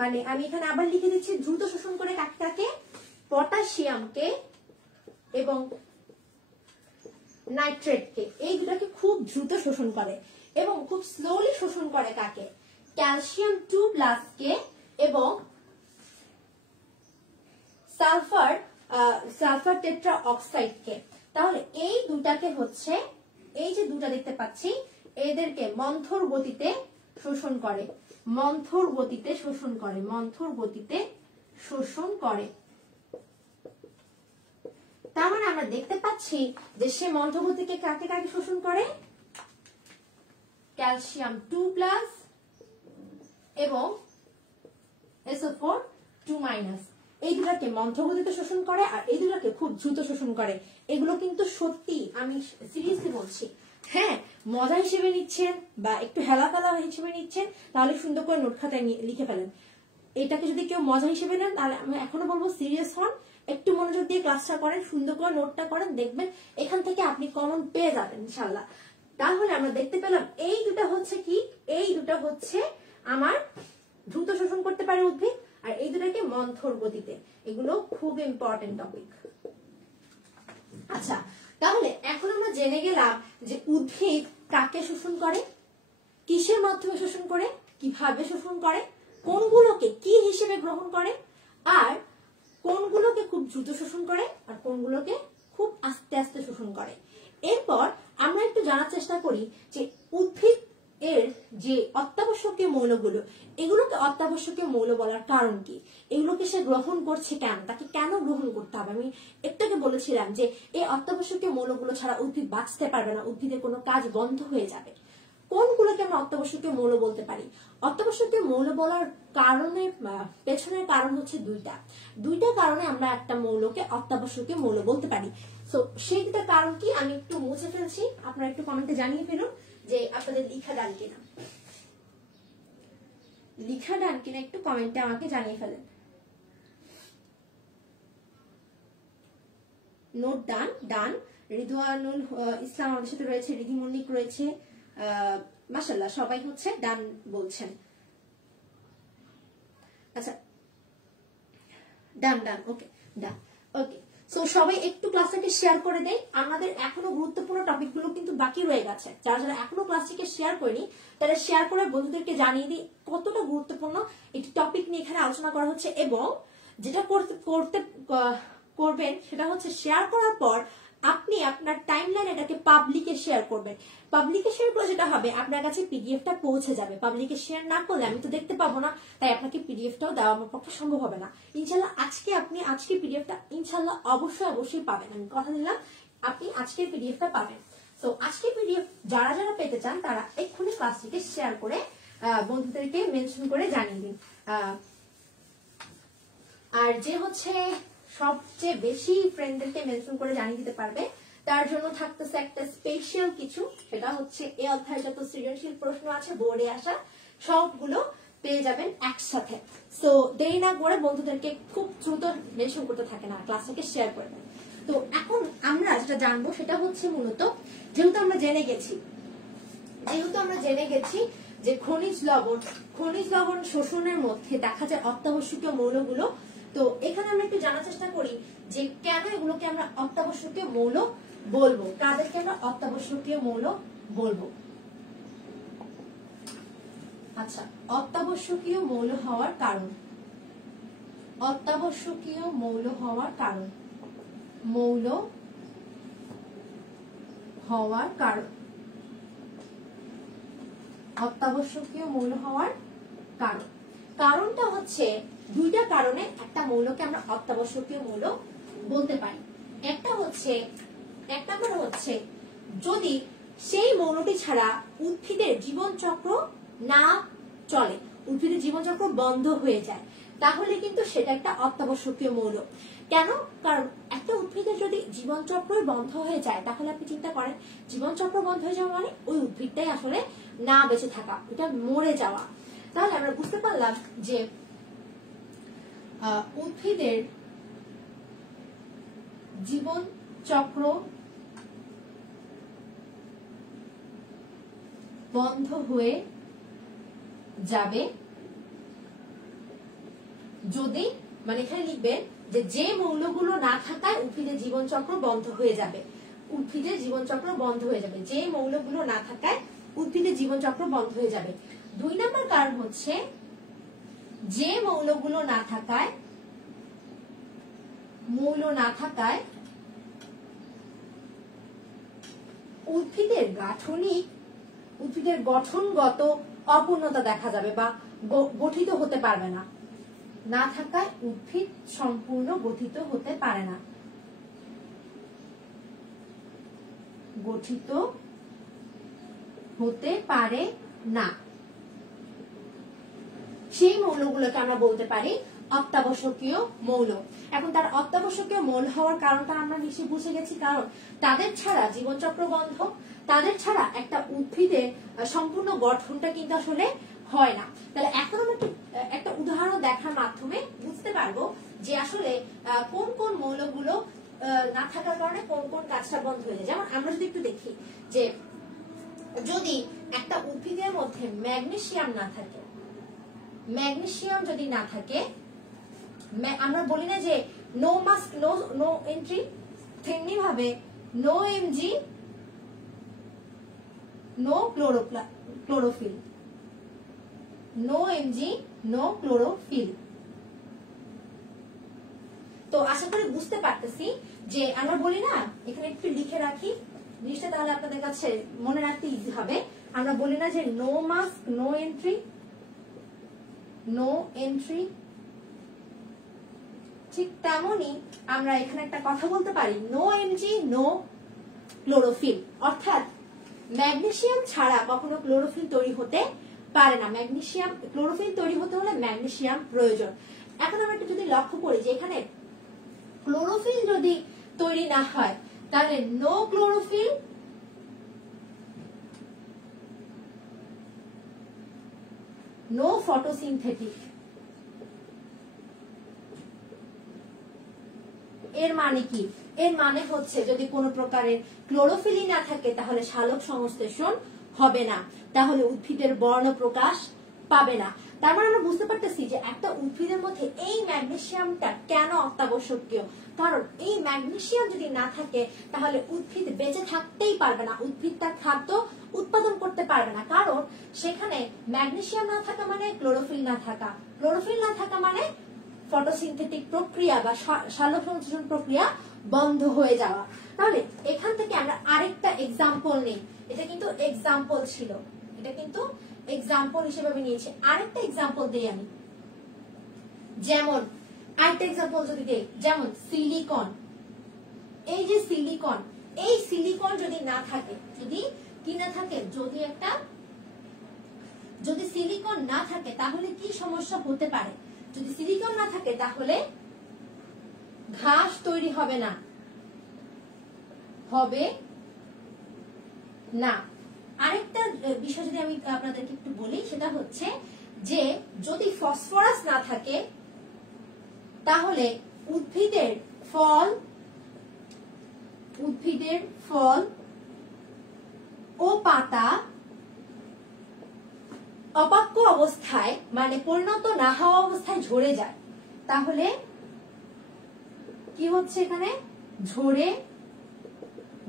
মানে আমি এখানে আবার লিখে দিচ্ছি, দ্রুত শোষণ করে কাকে কাকে, পটাশিয়ামকে এবং নাইট্রেটকে, এই দুটাকে খুব দ্রুত শোষণ করে। এবং খুব স্লোলি শোষণ করে কাকে, ক্যালসিয়াম 2+ কে এবং সালফার টেট্রা অক্সাইডকে। তাহলে এই দুটাকে হচ্ছে, এই যে দুটা দেখতে পাচ্ছি এদেরকে মন্থর গতিতে শোষণ করে, মন্থর গতিতে শোষণ করে, মন্থর গতিতে শোষণ করে। তার মানে আমরা দেখতে পাচ্ছি যে সে মন্থর গতিকে কাকে কাকে শোষণ করে, ক্যালসিয়াম 2+ এবং SO4 2-, এই দুটাকে মন্থর গতিতে শোষণ করে আর এই দুটাকে খুব দ্রুত শোষণ করে। এগুলো কিন্তু সত্যি, আমি সিরিয়াসলি বলছি। হ্যাঁ, মজা হিসেবে নিচ্ছেন বা একটু হেলাফেলা হিসেবে নিচ্ছেন তাহলে সুন্দর করে নোট খাতায় লিখে ফেলেন। এটাকে যদি কেউ মজা হিসেবে নেন তাহলে আমি এখনো বলবো সিরিয়াস হন, একটু মনোযোগ দিয়ে ক্লাসটা করেন, সুন্দর করে নোটটা করেন, দেখবেন এখান থেকে আপনি কমন পেয়ে যাবেন ইনশাল্লাহ। তাহলে আমরা দেখতে পেলাম এই দুটা হচ্ছে কি, এই দুটা হচ্ছে আমার দ্রুত শোষণ করতে পারে উদ্ভিদ, আর এই দুটাকে মন্থর গতিতে। এগুলো খুব ইম্পর্টেন্ট টপিক। আচ্ছা, তাহলে এখন আমরা জেনে গেলাম যে উদ্ভিদ কাকে শোষণ করে, কিসের মাধ্যমে শোষণ করে, কিভাবে শোষণ করে, কোনগুলোকে কি হিসেবে গ্রহণ করে, আর কোনগুলোকে খুব দ্রুত শোষণ করে আর কোনগুলোকে খুব আস্তে আস্তে শোষণ করে। এরপর আমরা একটু জানার চেষ্টা করি যে উদ্ভিদ এর যে অত্যাবশ্যকীয় মৌলগুলো, এগুলোকে অত্যাবশ্যকীয় মৌল বলার কারণ কি, এগুলোকে সে গ্রহণ করছে কেন, তাকে কেন গ্রহণ করতে হবে। আমি একটু আগে বলেছিলাম যে এই অত্যাবশ্যকীয় মৌলগুলো ছাড়া উদ্ভিদ বাঁচতে পারবে না, উদ্ভিদের কোনো কাজ বন্ধ হয়ে যাবে। কোনগুলোকে আমরা অত্যাবশ্যকীয় মৌল বলতে পারি? অত্যাবশ্যকীয় মৌল বলার কারণে পেছনের কারণ হচ্ছে দুইটা কারণে আমরা একটা মৌলকে অত্যাবশ্যকীয় মৌল বলতে পারি। সো সেই দুটা কারণ কি আমি একটু মুছে ফেলছি, আপনারা একটু কমেন্টে জানিয়ে ফেলুন যে আপনাদের লিখা ডান কিনা, লিখা ডান কিনা একটু কমেন্টে আমাকে জানিয়ে ফেলেন। নোট ডান, ডান। রিদওয়ানুল ইসলাম আমাদের সাথে রয়েছে, রিধি মল্লিক রয়েছে, মাশাআল্লাহ সবাই হচ্ছে ডান বলছেন। আচ্ছা, ডান ডান, ওকে ডান, ওকে। সো সবাই একটু ক্লাসটাকে শেয়ার করে দেয়, আমাদের এখনো গুরুত্বপূর্ণ টপিকগুলো কিন্তু বাকি রয়ে গেছে। যারা যারা এখনো ক্লাসটিকে শেয়ার করেনি তারা শেয়ার করে বন্ধুদেরকে জানিয়ে দিই কতটা গুরুত্বপূর্ণ একটি টপিক নিয়ে এখানে আলোচনা করা হচ্ছে। এবং যেটা করবেন সেটা হচ্ছে শেয়ার করার পর আপনি আপনার টাইমলাইন এটাকে পাবলিকে শেয়ার করবেন। পাবলিকে শেয়ার করলে যেটা হবে আপনার কাছে পিডিএফটা পৌঁছে যাবে। পাবলিকে শেয়ার না করলে আমি তো দেখতে পাবো না, তাই আপনাকে পিডিএফটাও দেওয়া আমার পক্ষে সম্ভব হবে না। ইনশাল্লাহ আজকে পিডিএফটা ইনশাল্লাহ অবশ্যই পাবেন, আমি কথা দিলাম আপনি আজকের পিডিএফটা পাবেন। তো আজকের পিডিএফ যারা যারা পেতে চান তারা এক্ষুনি ক্লাসটিকে শেয়ার করে বন্ধুদেরকে মেনশন করে জানিয়ে দিন। আর যে হচ্ছে সবচেয়ে বেশি ফ্রেন্ডদেরকে মেনশন করে জানিয়ে দিতে পারবে তার জন্য থাকতেছে একটা স্পেশাল কিছু, সেটা হচ্ছে এই অধ্যায়ে যত সৃজনশীল প্রশ্ন আছে বোর্ডে আসা সবগুলো পেয়ে যাবেন একসাথে। সো দেরি না করে বন্ধুদেরকে খুব দ্রুত মেনশন করতে থাকে না, ক্লাসটাকে শেয়ার করবেন। তো এখন আমরা যেটা জানবো সেটা হচ্ছে মূলত যেহেতু আমরা জেনে গেছি যে খনিজ লবণ শোষণের মধ্যে দেখা যায় অত্যাবশ্যকীয় মৌলগুলো। তো এখানে আমরা একটু জানার চেষ্টা করি যে কেন এগুলোকে আমরা অত্যাবশ্যকীয় মৌল বলবো, কাদেরকে আমরা অত্যাবশ্যকীয় মৌল বলবো। আচ্ছা, অত্যাবশ্যকীয় মৌল হওয়ার কারণ, অত্যাবশ্যকীয় মৌল হওয়ার কারণ, মৌল হওয়ার কারণ, অত্যাবশ্যকীয় মৌল হওয়ার কারণ। কারণটা হচ্ছে দুইটা কারণে একটা মৌলকে আমরা অত্যাবশ্যকীয় মৌল বলতে পারি। একটা নম্বর হচ্ছে যদি সেই মৌলটি ছাড়া উদ্ভিদের জীবন চক্র না চলে, উদ্ভিদের জীবন চক্র বন্ধ হয়ে যায়, তাহলে কিন্তু সেটা একটা অত্যাবশ্যকীয় মৌল। কেন? কারণ একটা উদ্ভিদের যদি জীবন চক্রই বন্ধ হয়ে যায় তাহলে আপনি চিন্তা করেন জীবন চক্র বন্ধ হয়ে যাওয়া মানে ওই উদ্ভিদটাই আসলে না বেঁচে থাকা, এটা মরে যাওয়া। তাহলে আমরা বুঝতে পারলাম যে উদ্ভিদের জীবন চক্র বন্ধ হয়ে যাবে যদি মানে এখানে লিখবেন যে মৌলগুলো না থাকায় উদ্ভিদের জীবনচক্র বন্ধ হয়ে যাবে, উদ্ভিদের জীবনচক্র বন্ধ হয়ে যাবে, যে মৌলগুলো না থাকায় উদ্ভিদের জীবনচক্র বন্ধ হয়ে যাবে। 2 নম্বর কারণ হচ্ছে যে মৌলগুলো না থাকায় উদ্ভিদের গঠনগত অপূর্ণতা দেখা যাবে বা গঠিত হতে পারবে না, না থাকায় উদ্ভিদ সম্পূর্ণ গঠিত হতে পারে না, গঠিত হতে পারে না। সেই মৌলগুলোকে আমরা বলতে পারি অত্যাবশ্যকীয় মৌল। এখন তার অত্যাবশ্যকীয় মৌল হওয়ার কারণটা আমরা নিশ্চয়ই বুঝে গেছি, কারণ তাদের ছাড়া জীবনচক্র বন্ধ, তাদের ছাড়া একটা উদ্ভিদের সম্পূর্ণ গঠনটা কিন্তু আসলে হয় না। তাহলে এখন আমরা একটা উদাহরণ দেখার মাধ্যমে বুঝতে পারবো যে আসলে কোন কোন মৌলগুলো না থাকার কারণে কোন কোন কাজটা বন্ধ হয়ে যায়। যেমন আমরা যদি একটু দেখি যে যদি একটা উদ্ভিদের মধ্যে ম্যাগনেসিয়াম না থাকে, ম্যাগনেসিয়াম যদি না থাকে, আমরা বলি না যে নো মাস্ক নো এন্ট্রি, তেমনি ভাবে no MG no chlorophyll, no MG no chlorophyll. তো আশা করি বুঝতে পারতেছি যে আমরা বলি না, এখানে একটু লিখে রাখি জিনিসটা, তাহলে আপনাদের কাছে মনে রাখতে ইজি হবে। আমরা বলি না যে no mask no entry, no entry, ঠিক তেমনি আমরা এখানে একটা কথা বলতে পারি নো এমজি নো ক্লোরোফিল, অর্থাৎ ম্যাগনেসিয়াম ছাড়া কখনো ক্লোরোফিল তৈরি হতে পারে না। ক্লোরোফিল তৈরি হতে হলে ম্যাগনেসিয়াম প্রয়োজন। এখন আমরা একটু যদি লক্ষ্য করি যে এখানে ক্লোরোফিল যদি তৈরি না হয় তাহলে নো ক্লোরোফিল, নো ফটোসিনথেটিক। এর মানে কি? এর মানে হচ্ছে যদি কোনো প্রকারের ক্লোরোফিলই না থাকে তাহলে সালোক সংশ্লেষণ হবে না, তাহলে উদ্ভিদের বর্ণ প্রকাশ পাবে না। তার মানে আমরা বুঝতে পারতেছি যে একটা উদ্ভিদের মধ্যে এই ম্যাগনেসিয়ামটা কেন অত্যাবশ্যকীয়, কারণ এই ম্যাগনেসিয়াম যদি না থাকে তাহলে উদ্ভিদ বেঁচে থাকতেই পারবে না, উদ্ভিদ তার খাদ্য উৎপাদন করতে পারবে না, কারণ সেখানে ম্যাগনেসিয়াম না থাকা মানে ক্লোরোফিল না থাকা, ক্লোরোফিল না থাকা মানে ফটোসিনথেটিক প্রক্রিয়া বা সালোক সংশ্লেষণ প্রক্রিয়া বন্ধ হয়ে যাওয়া। তাহলে এখান থেকে আমরা আরেকটা এক্সাম্পল নেই, এটা কিন্তু এক্সাম্পল ছিল, এটা কিন্তু এক্সাম্পল হিসেবে আমি নিয়েছি। আরেকটা এক্সাম্পল দেই আমি, যেমন আরেকটা এক্সাম্পল যদি দেই, যেমন সিলিকন। এই যে সিলিকন, এই সিলিকন যদি না থাকে, যদি কি না থাকে, যদি সিলিকন না থাকে তাহলে কি সমস্যা হতে পারে? যদি সিলিকন না থাকে তাহলে ঘাস তৈরি হবে না, আরেকটা বিষয় যদি আমি আপনাদেরকে একটু বলি, সেটা হচ্ছে যে যদি ফসফরাস না থাকে তাহলে উদ্ভিদের ফল ও পাতা অপাক্য অবস্থায় মানে পরিণত না হওয়া অবস্থায় ঝরে যায়। তাহলে কি হচ্ছে, এখানে ঝরে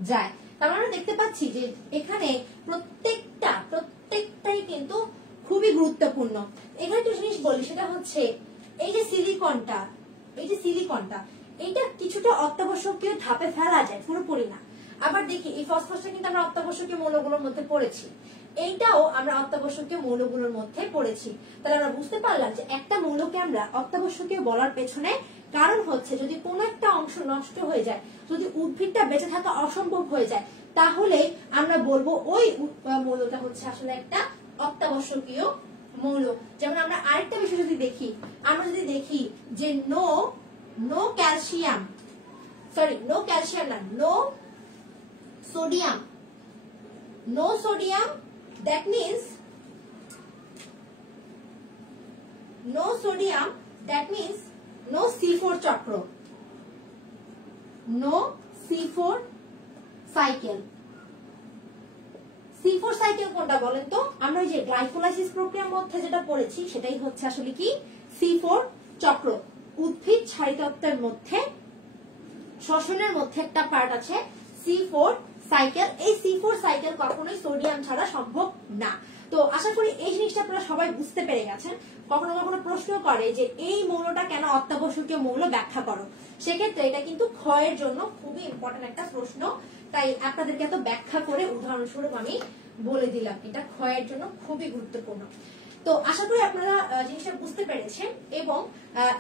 যায়। তার মানে দেখতে পাচ্ছি যে এখানে প্রত্যেকটাই কিন্তু খুবই গুরুত্বপূর্ণ। এখানে একটা জিনিস বলি, সেটা হচ্ছে এই যে সিলিকনটা এইটা কিছুটা অত্যাবশ্যকীয় ধাপে ফেলা যায়, পুরোপুরি না। আবার দেখি এই ফসফরাসটা কিন্তু আমরা অত্যাবশ্যকীয় মৌলগুলোর মধ্যে পড়েছি, এইটাও আমরা অত্যাবশ্যকীয় মৌলগুলোর মধ্যে পড়েছি। তাহলে আমরা বুঝতে পারলাম যে একটা মৌলকে আমরা অত্যাবশ্যকীয় বলার পেছনে কারণ হচ্ছে যদি কোনো একটা অংশ নষ্ট হয়ে যায়, যদি উদ্ভিদটা বেঁচে থাকা অসম্ভব হয়ে যায়, তাহলে আমরা বলবো ওই মৌলটা হচ্ছে আসলে একটা অত্যাবশ্যকীয় মৌল। যেমন আমরা আরেকটা বিষয় যদি দেখি, আমরা যদি দেখি যে নো ক্যালসিয়াম না, no sodium, that means no C4 চক্র, no C4 cycle. C4 cycle কোনটা বলেন তো? আমরা যে গ্লাইকোলাইসিস প্রক্রিয়ার মধ্যে যেটা পড়েছি সেটাই হচ্ছে আসলে কি C4 চক্র। উদ্ভিদ ছাড়িতত্ত্বের মধ্যে শ্বসনের মধ্যে একটা পার্ট আছে C4 সাইকেল। এই C4 সাইকেল কখনোই সোডিয়াম ছাড়া সম্ভব না। তো আশা করি এই জিনিসটা আপনারা সবাই বুঝতে পেরে গেছেন। কখনো কখনো প্রশ্ন করে যে এই মৌলটা কেন অত্যাবশ্যকীয় মৌল, ব্যাখ্যা করো। সেক্ষেত্রে এটা কিন্তু ক্ষয়ের জন্য খুবই ইম্পর্টেন্ট একটা প্রশ্ন, তাই আপনাদেরকে এত ব্যাখ্যা করে উদাহরণস্বরূপ আমি বলে দিলাম। এটা ক্ষয়ের জন্য খুবই গুরুত্বপূর্ণ। তো আশা করি আপনারা জিনিসটা বুঝতে পেরেছেন এবং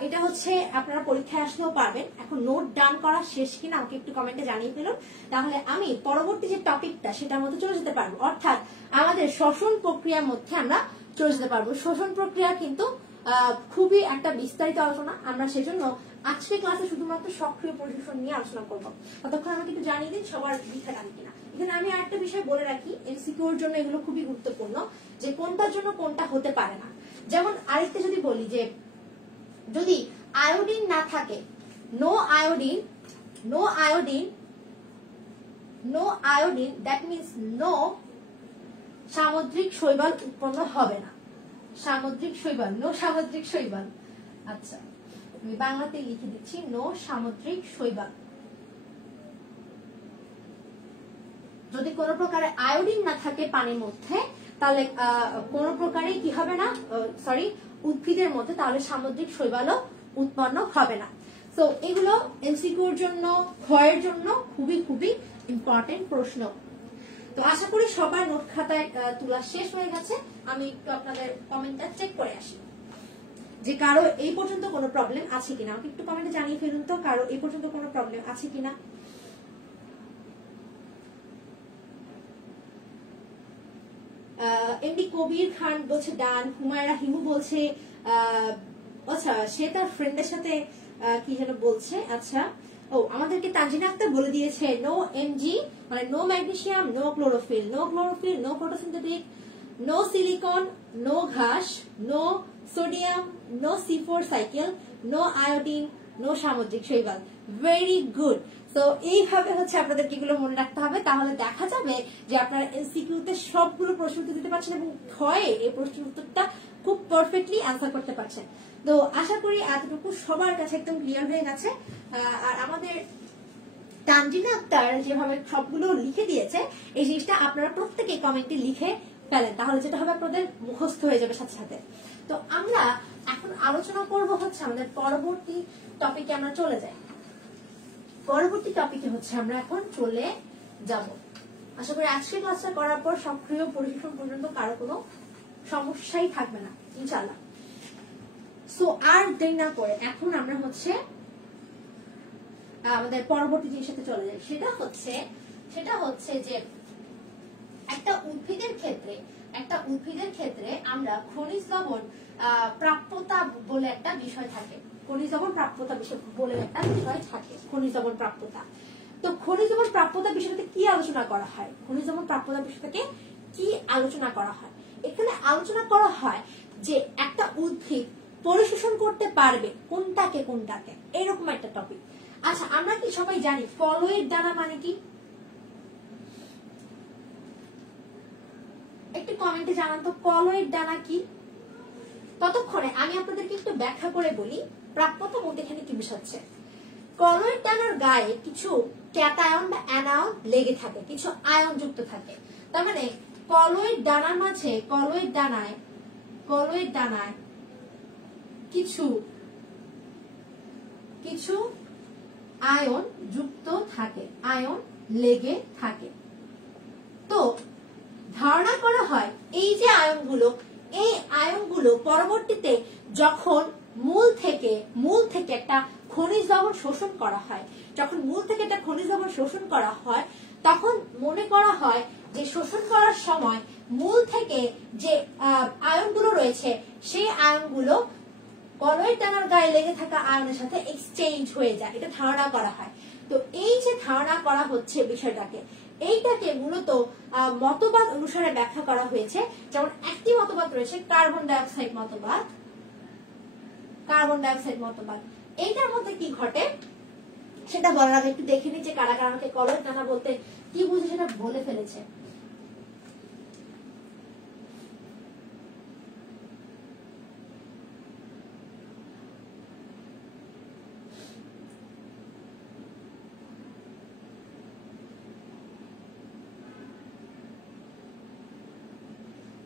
এটা হচ্ছে আপনারা পরীক্ষায় আসলেও পারবেন। এখন নোট ডান করা শেষ কিনা আমাকে একটু কমেন্টে জানিয়ে ফেলুন, তাহলে আমি পরবর্তী যে টপিকটা সেটার মধ্যে চলে যেতে পারবো, অর্থাৎ আমাদের শ্বসন প্রক্রিয়ার মধ্যে আমরা চলে যেতে পারবো। শ্বসন প্রক্রিয়া কিন্তু খুবই একটা বিস্তারিত আলোচনা, আমরা সেজন্য আজকে ক্লাসে শুধুমাত্র সক্রিয় পরিশোষণ নিয়ে আলোচনা করবো। ততক্ষণ আমাকে একটু জানিয়ে দিন সবার লিখা টান কিনা। এখানে আমি আরেকটা বিষয় বলে রাখি, এমসিকিউর জন্য এগুলো খুবই গুরুত্বপূর্ণ যে কোনটার জন্য কোনটা হতে পারে না। যেমন আরেকটা যদি বলি যে যদি আয়োডিন না থাকে, no iodine, no iodine, no iodine, that means no সামুদ্রিক শৈবাল উৎপন্ন হবে না। সামুদ্রিক শৈবাল, নো সামুদ্রিক শৈবাল। আচ্ছা আমি বাংলাতে লিখে দিচ্ছি, নো সামুদ্রিক শৈবাল। যদি কোনো প্রকারে আয়োডিন না থাকে পানির মধ্যে, তাহলে কোনো প্রকারে কি হবে না, সরি উদ্ভিদের মধ্যে, তাহলে সামুদ্রিক শৈবালও উৎপন্ন হবে না। তো এগুলো এমসিকিউর জন্য, ক্ষয়ের জন্য খুবই খুবই ইম্পর্টেন্ট প্রশ্ন। তো আশা করি সবার নোট খাতায় তোলা শেষ হয়ে গেছে। আমি একটু আপনাদের কমেন্টটা চেক করে আসি যে কারো এই পর্যন্ত কোনো প্রবলেম আছে কিনা। আমাকে একটু কমেন্টে জানিয়ে ফেলুন তো কারো এই পর্যন্ত কোনো প্রবলেম আছে কিনা। এমডি কবির খান বলছে ডান, হুমায়রা হিমু বলছে আচ্ছা সে তার ফ্রেন্ডের সাথে কি যেন বলছে। আচ্ছা ও আমাদেরকে তানজিনা আক্তার বলে দিয়েছে নো এমজি মানে no magnesium, no chlorophyll, no chlorophyll, no photosynthetic, no silicon, no ঘাস, no sodium, no C4 cycle, no iodine, no সামুদ্রিক শৈবাল। Very good. তো এইভাবে হচ্ছে আপনাদেরকে এগুলো মনে রাখতে হবে, তাহলে দেখা যাবে যে আপনারা এমসিকিউতে সবগুলো প্রশ্ন উত্তর দিতে পারছেন এবং ক্ষয়ে এই প্রশ্নের উত্তরটা খুব পারফেক্টলি অ্যান্সার করতে পারছেন। তো আশা করি এতটুকু সবার কাছে একদম ক্লিয়ার হয়ে গেছে। আর আমাদের তানজিনা আক্তার যেভাবে সবগুলো লিখে দিয়েছে এই জিনিসটা আপনারা প্রত্যেকে কমেন্টে লিখে ফেলেন, তাহলে যেটা হবে আপনাদের মুখস্থ হয়ে যাবে সাথে সাথে। তো আমরা এখন আলোচনা করব হচ্ছে আমাদের পরবর্তী টপিকে আমরা চলে যাই। পরবর্তী টপিকে হচ্ছে আমরা এখন চলে যাব। আশা করি আজকে ক্লাসটা করার পর সক্রিয় পরিশোষণ পর্যন্ত কারো কোনো সমস্যাই থাকবে না ইনশাআল্লাহ। সো আর দেরি না করে এখন আমরা হচ্ছে আমাদের পরবর্তী জিনিসটাতে চলে যাই। সেটা হচ্ছে যে একটা উদ্ভিদের ক্ষেত্রে আমরা খনিজ লবণ প্রাপ্যতা বলে একটা বিষয় থাকে। খনিজ লবণ প্রাপ্যতা বলে একটা বিষয় থাকে, খনিজ লবণ প্রাপ্যতা। তো খনিজ লবণ প্রাপ্যতা বিষয়টাতে কি আলোচনা করা হয়, খনিজ লবণ প্রাপ্যতা বিষয়টাকে কি আলোচনা করা হয়? এখানে আলোচনা করা হয় যে একটা উদ্ভিদ পরিশোষণ করতে পারবে কোনটাকে এরকম একটা টপিক। আচ্ছা আমরা কি সবাই জানি কলয়ের দানা মানে কি? একটু কমেন্টে জানান তো কলয়ের দানা কি। ততক্ষণে আমি আপনাদেরকে একটু ব্যাখ্যা করে বলি প্রাপ্যতা বলতে এখানে কি বুঝাচ্ছে। কলয়ের দানার গায়ে কিছু ক্যাটায়ন বা অ্যানায়ন লেগে থাকে, কিছু আয়ন যুক্ত থাকে। তার মানে কলয়ের দানার মাঝে কলয়ের দানায় কিছু আয়ন যুক্ত থাকে, আয়ন লেগে থাকে। তো ধারণা করা হয় এই যে আয়নগুলো পরবর্তীতে যখন মূল থেকে একটা খনিজ লবণ শোষণ করা হয়, তখন মনে করা হয় যে শোষণ করার সময় মূল থেকে যে আয়নগুলো রয়েছে সেই আয়নগুলো কলয়ের দানার গায়ে লেগে থাকা আয়নের সাথে এক্সচেঞ্জ হয়ে যায়, এটা ধারণা করা হয়। তো এই যে ধারণা করা হচ্ছে বিষয়টাকে, এইটাকে মূলত মতবাদ অনুসারে ব্যাখ্যা করা হয়েছে। যেমন একটি মতবাদ রয়েছে কার্বন ডাইঅক্সাইড মতবাদ। এইটার মধ্যে কি ঘটে সেটা বলার আগে একটু দেখে নিই যে কারা কারা আমাকে কলয়ের দানা বলতে কি বুঝে সেটা বলে ফেলেছে।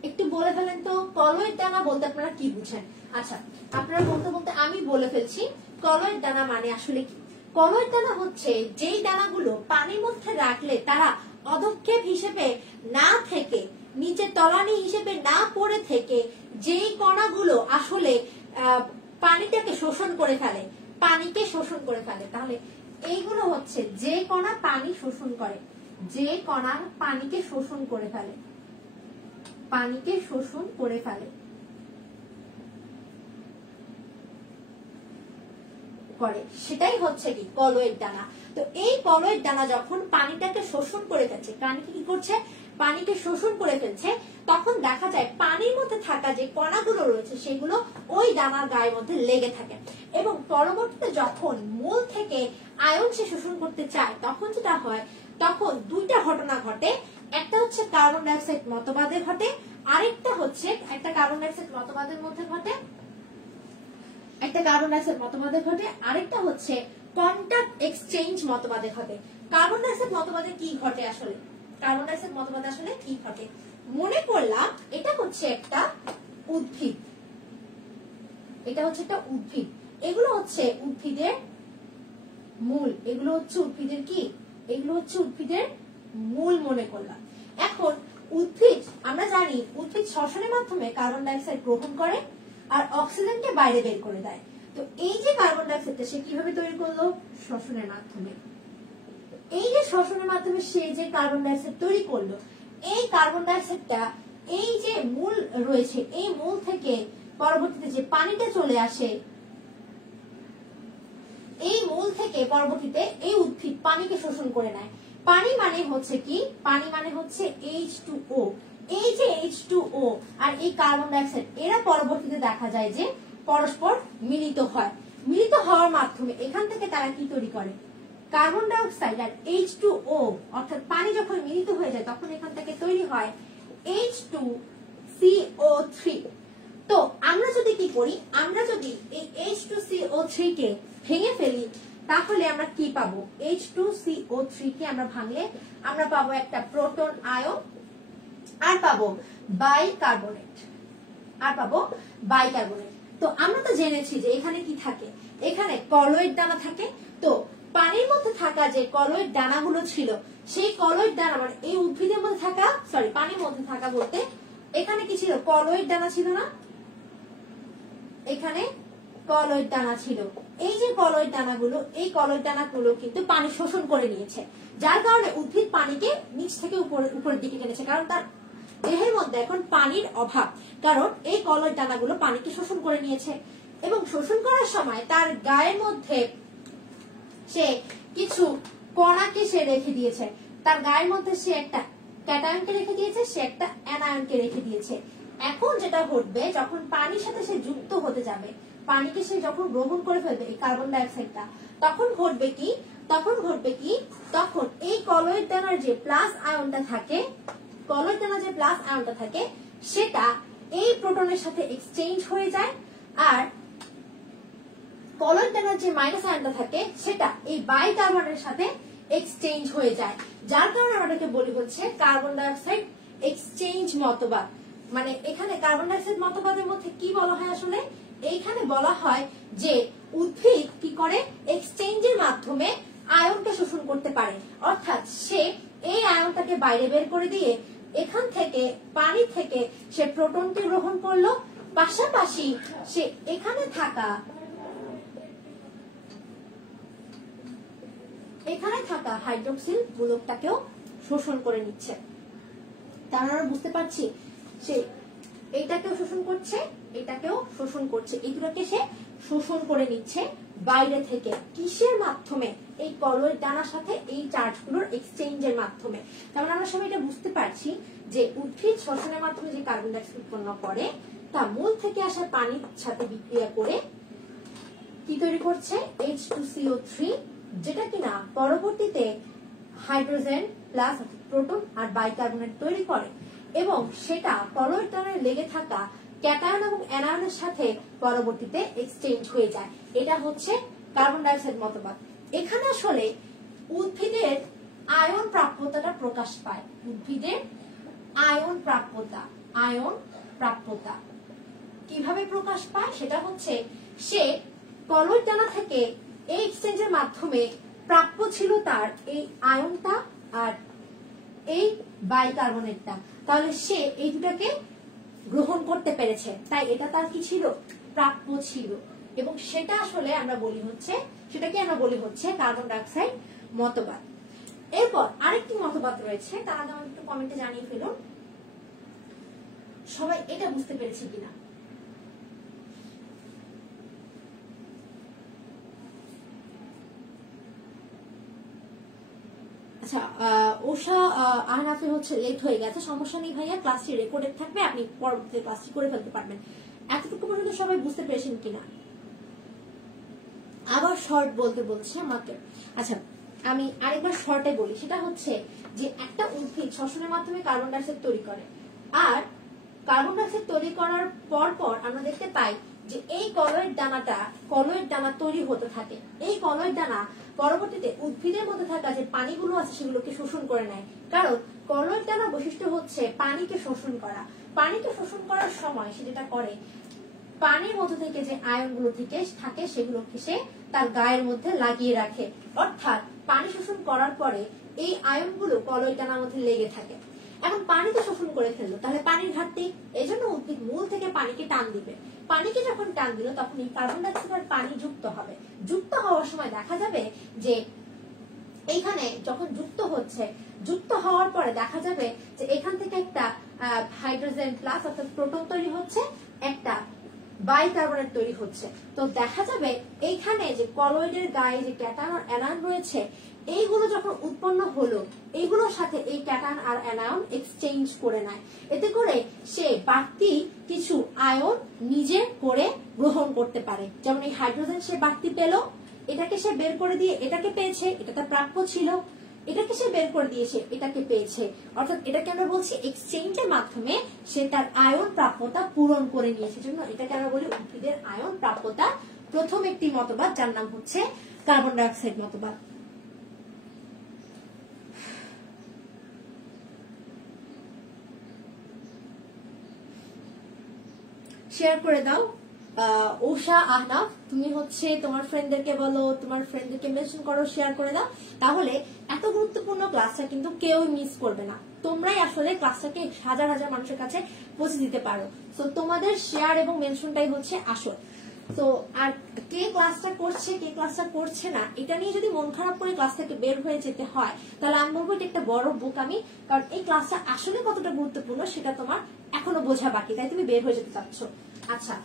একটু বলে ফেলেন তো কলয়ের দানা বলতে আপনারা কি বুঝেন? আচ্ছা, আপনারা বলতে বলতে আমি বলে ফেলছি কলয়ের দানা মানে আসলে কি। কলয়ের দানা হচ্ছে যেই দানাগুলো পানির মধ্যে রাখলে তারা অধক্ষেপ হিসেবে না থেকে, নিচে তলানি হিসেবে না পড়ে থেকে যেই কণাগুলো আসলে পানিটাকে শোষণ করে ফেলে, পানিকে শোষণ করে ফেলে, তাহলে এইগুলো হচ্ছে যে কণা পানি শোষণ করে, যে কণা পানিকে শোষণ করে ফেলে, পানিকে শোষণ করে ফেলে করে সেটাই হচ্ছে কি কলয়ের দানা। তো এই কলয়ের দানা যখন পানিটাকে শোষণ করে ফেলছে, পানিকে কি করছে, পানিকে শোষণ করে ফেলছে, তখন দেখা যায় পানির মধ্যে থাকা যে কণাগুলো রয়েছে সেগুলো ওই দানার গায়ের মধ্যে লেগে থাকে এবং পরবর্তীতে যখন মূল থেকে আয়ন সে শোষণ করতে চায় তখন যেটা হয়, তখন দুইটা ঘটনা ঘটে। একটা হচ্ছে কার্বন ডাই অক্সাইড মতবাদে ঘটে, আরেকটা হচ্ছে একটা কার্বন ডাই অক্সাইড মতবাদের মধ্যে ঘটে, একটা কার্বন ডাই অক্সাইড মতবাদে ঘটে, আরেকটা হচ্ছে কন্টাক্ট এক্সচেঞ্জ মতবাদে ঘটে। কার্বন ডাই অক্সাইড মতবাদে কি ঘটে আসলে, কার্বন ডাই অক্সাইড মতবাদে আসলে কি ঘটে? মনে করলাম এটা হচ্ছে একটা উদ্ভিদ, এটা হচ্ছে একটা উদ্ভিদ, এগুলো হচ্ছে উদ্ভিদের মূল, এগুলো হচ্ছে উদ্ভিদের কি, এগুলো হচ্ছে উদ্ভিদের মূল মনে করলাম। এখন উদ্ভিদ, আমরা জানি উদ্ভিদ শ্বসনের মাধ্যমে কার্বন ডাই অক্সাইড গ্রহণ করে আর অক্সিজেনকে বাইরে বের করে দেয়। তো এই যে কার্বন ডাই অক্সাইডটা সে কিভাবে তৈরি করলো? শ্বসনের মাধ্যমে। এই যে শ্বসনের মাধ্যমে সে যে কার্বন ডাই অক্সাইড তৈরি করলো, এই কার্বন ডাই অক্সাইডটা এই যে মূল রয়েছে, এই মূল থেকে পরবর্তীতে যে পানিটা চলে আসে, এই মূল থেকে পরবর্তীতে এই উদ্ভিদ পানিকে শোষণ করে নেয়। পানি মানে হচ্ছে কি, পানি মানে হচ্ছে H2O। এই যে H2O আর এই কার্বন ডাই অক্সাইড এরা পরবর্তীতে দেখা যায় যে পরস্পর মিলিত হয়, মিলিত হওয়ার মাধ্যমে এখান থেকে তারা কি তৈরি করে, কার্বন ডাই অক্সাইড আর H2O অর্থাৎ পানি যখন মিলিত হয়ে যায় তখন এখান থেকে তৈরি হয় H2CO3। তো আমরা যদি কি করি, আমরা যদি এই H2CO3 কে ভেঙে ফেলি তাহলে আমরা কি পাবো? H2CO3 কে আমরা ভাঙলে আমরা পাবো একটা প্রোটন আয়ন আর পাবো বাইকার্বনেট, আর পাবো বাইকার্বনেট। তো আমরা তো জেনেছি যে এখানে কি থাকে, এখানে কলয়েড দানা থাকে। তো পানির মধ্যে থাকা যে কলয়েড দানাগুলো ছিল সেই কলয়েড দানা মানে এই উদ্ভিদের মধ্যে থাকা, সরি পানির মধ্যে থাকা বলতে এখানে কি ছিল, কলয়েড দানা ছিল না, এখানে কলয়েড দানা ছিল। এই যে কলয়েড দানাগুলো, এই কলয়েড দানাগুলো কিন্তু পানি শোষণ করে নিয়েছে, যার কারণে উদ্ভিদ পানিকে নিচ থেকে উপরের দিকে টেনেছে, কারণ তার দেহের মধ্যে এখন পানির অভাব, কারণ এই কলয়েড দানাগুলো পানিকে শোষণ করে নিয়েছে এবং শোষণ করার সময় তার গায়ের মধ্যে সে কিছু কণাকে সে রেখে দিয়েছে, তার গায়ের মধ্যে সে একটা ক্যাটায়নকে রেখে দিয়েছে, সে একটা অ্যানায়নকে রেখে দিয়েছে। এখন যেটা ঘটবে, যখন পানির সাথে সে যুক্ত হতে যাবে, পানিকে সে যখন গ্রহণ করে ফেলবে এই কার্বন ডাই অক্সাইডটা, তখন ঘটবে কি, তখন ঘটবে কি, তখন এই কলয়েড দানার যে প্লাস আয়নটা থাকে, কলয়েড দানার যে প্লাস আয়নটা থাকে সেটা এই প্রোটনের সাথে এক্সচেঞ্জ হয়ে যায়, আর কলয়েড দানার যে মাইনাস আয়নটা থাকে সেটা এই বাইকার্বনের সাথে এক্সচেঞ্জ হয়ে যায়, যার কারণে আমাদেরকে বলি হচ্ছে কার্বন ডাই অক্সাইড এক্সচেঞ্জ মতবাদ। মানে এখানে কার্বন ডাই অক্সাইড মতবাদের মধ্যে কি বলা হয় আসলে, এইখানে বলা হয় যে উদ্ভিদ কি করে, এক্সচেঞ্জের মাধ্যমে আয়নকে শোষণ করতে পারে, অর্থাৎ সে এই আয়নটাকে বাইরে বের করে দিয়ে এখান থেকে পানি থেকে সে প্রোটনকে গ্রহণ করলো, পাশাপাশি সে এখানে থাকা হাইড্রোক্সিল মূলকটাকেও শোষণ করে নিচ্ছে। তার আমরা বুঝতে পারছি সে এইটাকেও শোষণ করছে, এটাকেও শোষণ করছে, এই দুটোকে সে শোষণ করে নিচ্ছে বাইরে থেকে। কিসের মাধ্যমে? এই কলয়েড দানার সাথে এই চার্জগুলোর এক্সচেঞ্জের মাধ্যমে। তার আমরা সবাই এটা বুঝতে পারছি যে উদ্ভিদ শ্বসনের মাধ্যমে যে কার্বন ডাই অক্সাইড উৎপন্ন করে তা মূল থেকে আসা পানির সাথে বিক্রিয়া করে কি তৈরি করছে, H2CO3, যেটা কিনা পরবর্তীতে হাইড্রোজেন প্লাস প্রোটন আর বাইকার্বনেট তৈরি করে এবং সেটা কলয়েড দানায় লেগে থাকা ক্যাটায়ন এবং অ্যানায়নের সাথে পরবর্তীতে এক্সচেঞ্জ হয়ে যায়। এটা হচ্ছে কার্বন ডাই অক্সাইড মতবাদ। এখানে আসলে উদ্ভিদের আয়ন প্রাপ্যতাটা প্রকাশ পায়, উদ্ভিদের আয়ন প্রাপ্যতা। আয়ন প্রাপ্যতা। কিভাবে প্রকাশ পায় সেটা হচ্ছে সে কলয়েড দানা থেকে এই এক্সচেঞ্জের মাধ্যমে প্রাপ্য ছিল তার এই আয়নটা আর এই বাইকার্বনেটটা, তাহলে সে এই দুটাকে গ্রহণ করতে পেরেছে, তাই এটা তার কি ছিল, প্রাপ্য ছিল। এবং সেটা আসলে আমরা বলি হচ্ছে, সেটাকে আমরা বলি হচ্ছে কার্বন ডাইঅক্সাইড মতবাদ। এরপর আরেকটি মতবাদ রয়েছে, তার আগে একটু কমেন্টে জানিয়ে ফেলুন সবাই এটা বুঝতে পেরেছে কিনা। আচ্ছা, ওষা আহনাফের হচ্ছে লেট হয়ে গেছে, সমস্যা নেই ভাইয়া, ক্লাসটি রেকর্ডেড থাকবে, আপনি পরবর্তীতে ক্লাসটি করে ফেলতে পারবেন। এতটুকু পর্যন্ত সবাই বুঝতে পেরেছেন কিনা? আবার শর্ট বলতে বলছে আমাকে। আচ্ছা, আমি আরেকবার শর্টে বলি, সেটা হচ্ছে যে একটা উদ্ভিদ শ্বসনের মাধ্যমে কার্বন ডাইঅক্সাইড তৈরি করে, আর কার্বন ডাইঅক্সাইড তৈরি করার পর পর আমরা দেখতে পাই যে এই কলয়েড দানা তৈরি হতে থাকে। এই কলয়েড দানা পরবর্তীতে উদ্ভিদের মধ্যে থাকা যে পানিগুলো আছে সেগুলোকে শোষণ করে নেয়, কারণ কলয়েড দানার বৈশিষ্ট্য হচ্ছে পানিকে শোষণ করা। পানিকে শোষণ করার সময় সে যেটা করে, পানির মধ্যে থেকে যে আয়নগুলো থেকে থাকে সেগুলোকে সে তার গায়ের মধ্যে লাগিয়ে রাখে, অর্থাৎ পানি শোষণ করার পরে এই আয়নগুলো কলয়েড দানার মধ্যে লেগে থাকে। এখন পানিতে শোষণ করে ফেললো, তাহলে পানির ঘাটতি, এই জন্য উদ্ভিদ মূল থেকে পানিকে টান দিবে। পানিকে যখন টান দিল তখন এই কার্বন ডাইঅক্সাইড আর পানি যুক্ত হবে। যুক্ত হওয়ার সময় দেখা যাবে যে এইখানে যখন যুক্ত হওয়ার পরে দেখা যাবে যে এখান থেকে একটা হাইড্রোজেন প্লাস অর্থাৎ প্রোটন তৈরি হচ্ছে, একটা বাইকার্বনেট তৈরি হচ্ছে। তো দেখা যাবে এইখানে যে কলয়েডের গায়ে যে ক্যাটায়ন আর অ্যানায়ন রয়েছে, এইগুলো যখন উৎপন্ন হলো, এইগুলোর সাথে এই ক্যাটায়ন আর অ্যানায়ন এক্সচেঞ্জ করে নেয়। এতে করে সে বাড়তি কিছু আয়ন নিজে করে গ্রহণ করতে পারে। যেমন এই হাইড্রোজেন সে বাড়তি পেল, এটাকে সে বের করে দিয়ে এটাকে পেয়েছে, এটা তার প্রাপ্য ছিল, এটাকে সে বের করে দিয়েছে, এটাকে পেয়েছে, অর্থাৎ এটাকে আমরা বলছি এক্সচেঞ্জের মাধ্যমে সে তার আয়ন প্রাপ্যতা পূরণ করে নিয়েছে। জন্য এটাকে আমরা বলি উদ্ভিদের আয়ন প্রাপ্যতা প্রথম একটি মতবাদ, যার নাম হচ্ছে কার্বন ডাইঅক্সাইড মতবাদ। শেয়ার করে দাও ওষা আহনাফ, তুমি হচ্ছে তোমার ফ্রেন্ডদেরকে বলো, তোমার ফ্রেন্ডদেরকে মেনশন করো, শেয়ার করে দাও, তাহলে এত গুরুত্বপূর্ণ ক্লাসটা কিন্তু কেউ মিস করবে না। তোমরাই আসলে ক্লাসটাকে হাজার হাজার মানুষের কাছে পৌঁছে দিতে পারো। তো তোমাদের শেয়ার এবং মেনশনটাই হচ্ছে আসল। তো আর কে ক্লাসটা করছে কে ক্লাসটা করছে না এটা নিয়ে যদি মন খারাপ করে ক্লাস থেকে বের হয়ে যেতে হয়, তাহলে আমি বলবো এটা একটা বড় বোকামি, কারণ এই ক্লাসটা আসলে কতটা গুরুত্বপূর্ণ সেটা তোমার এখনো বোঝা বাকি, তাই তুমি বের হয়ে যেতে চাচ্ছ। আচ্ছা,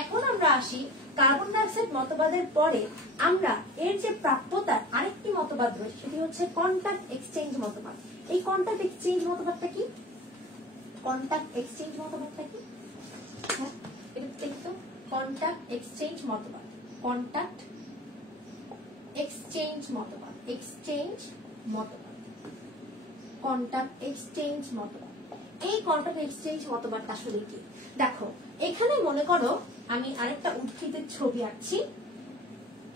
এখন আমরা আসি কার্বন ডাইঅক্সাইড মতবাদের পরে আমরা এর যে প্রাপ্যতার আরেকটি মতবাদ রয়েছে, সেটি হচ্ছে কন্টাক্ট এক্সচেঞ্জ মতবাদ। এই কন্টাক্ট এক্সচেঞ্জ মতবাদটা কি? কন্টাক্ট এক্সচেঞ্জ মতবাদটা কি? হ্যাঁ, এটা দেখো, কন্টাক্ট এক্সচেঞ্জ মতবাদ, কন্টাক্ট এক্সচেঞ্জ মতবাদ, এক্সচেঞ্জ মতবাদ, কন্টাক্ট এক্সচেঞ্জ মতবাদ। এই কন্টাক্ট এক্সচেঞ্জ মতবাদটা আসলে কি? দেখো, এখানে মনে করো আমি আরেকটা উদ্ভিদের ছবি আঁকছি,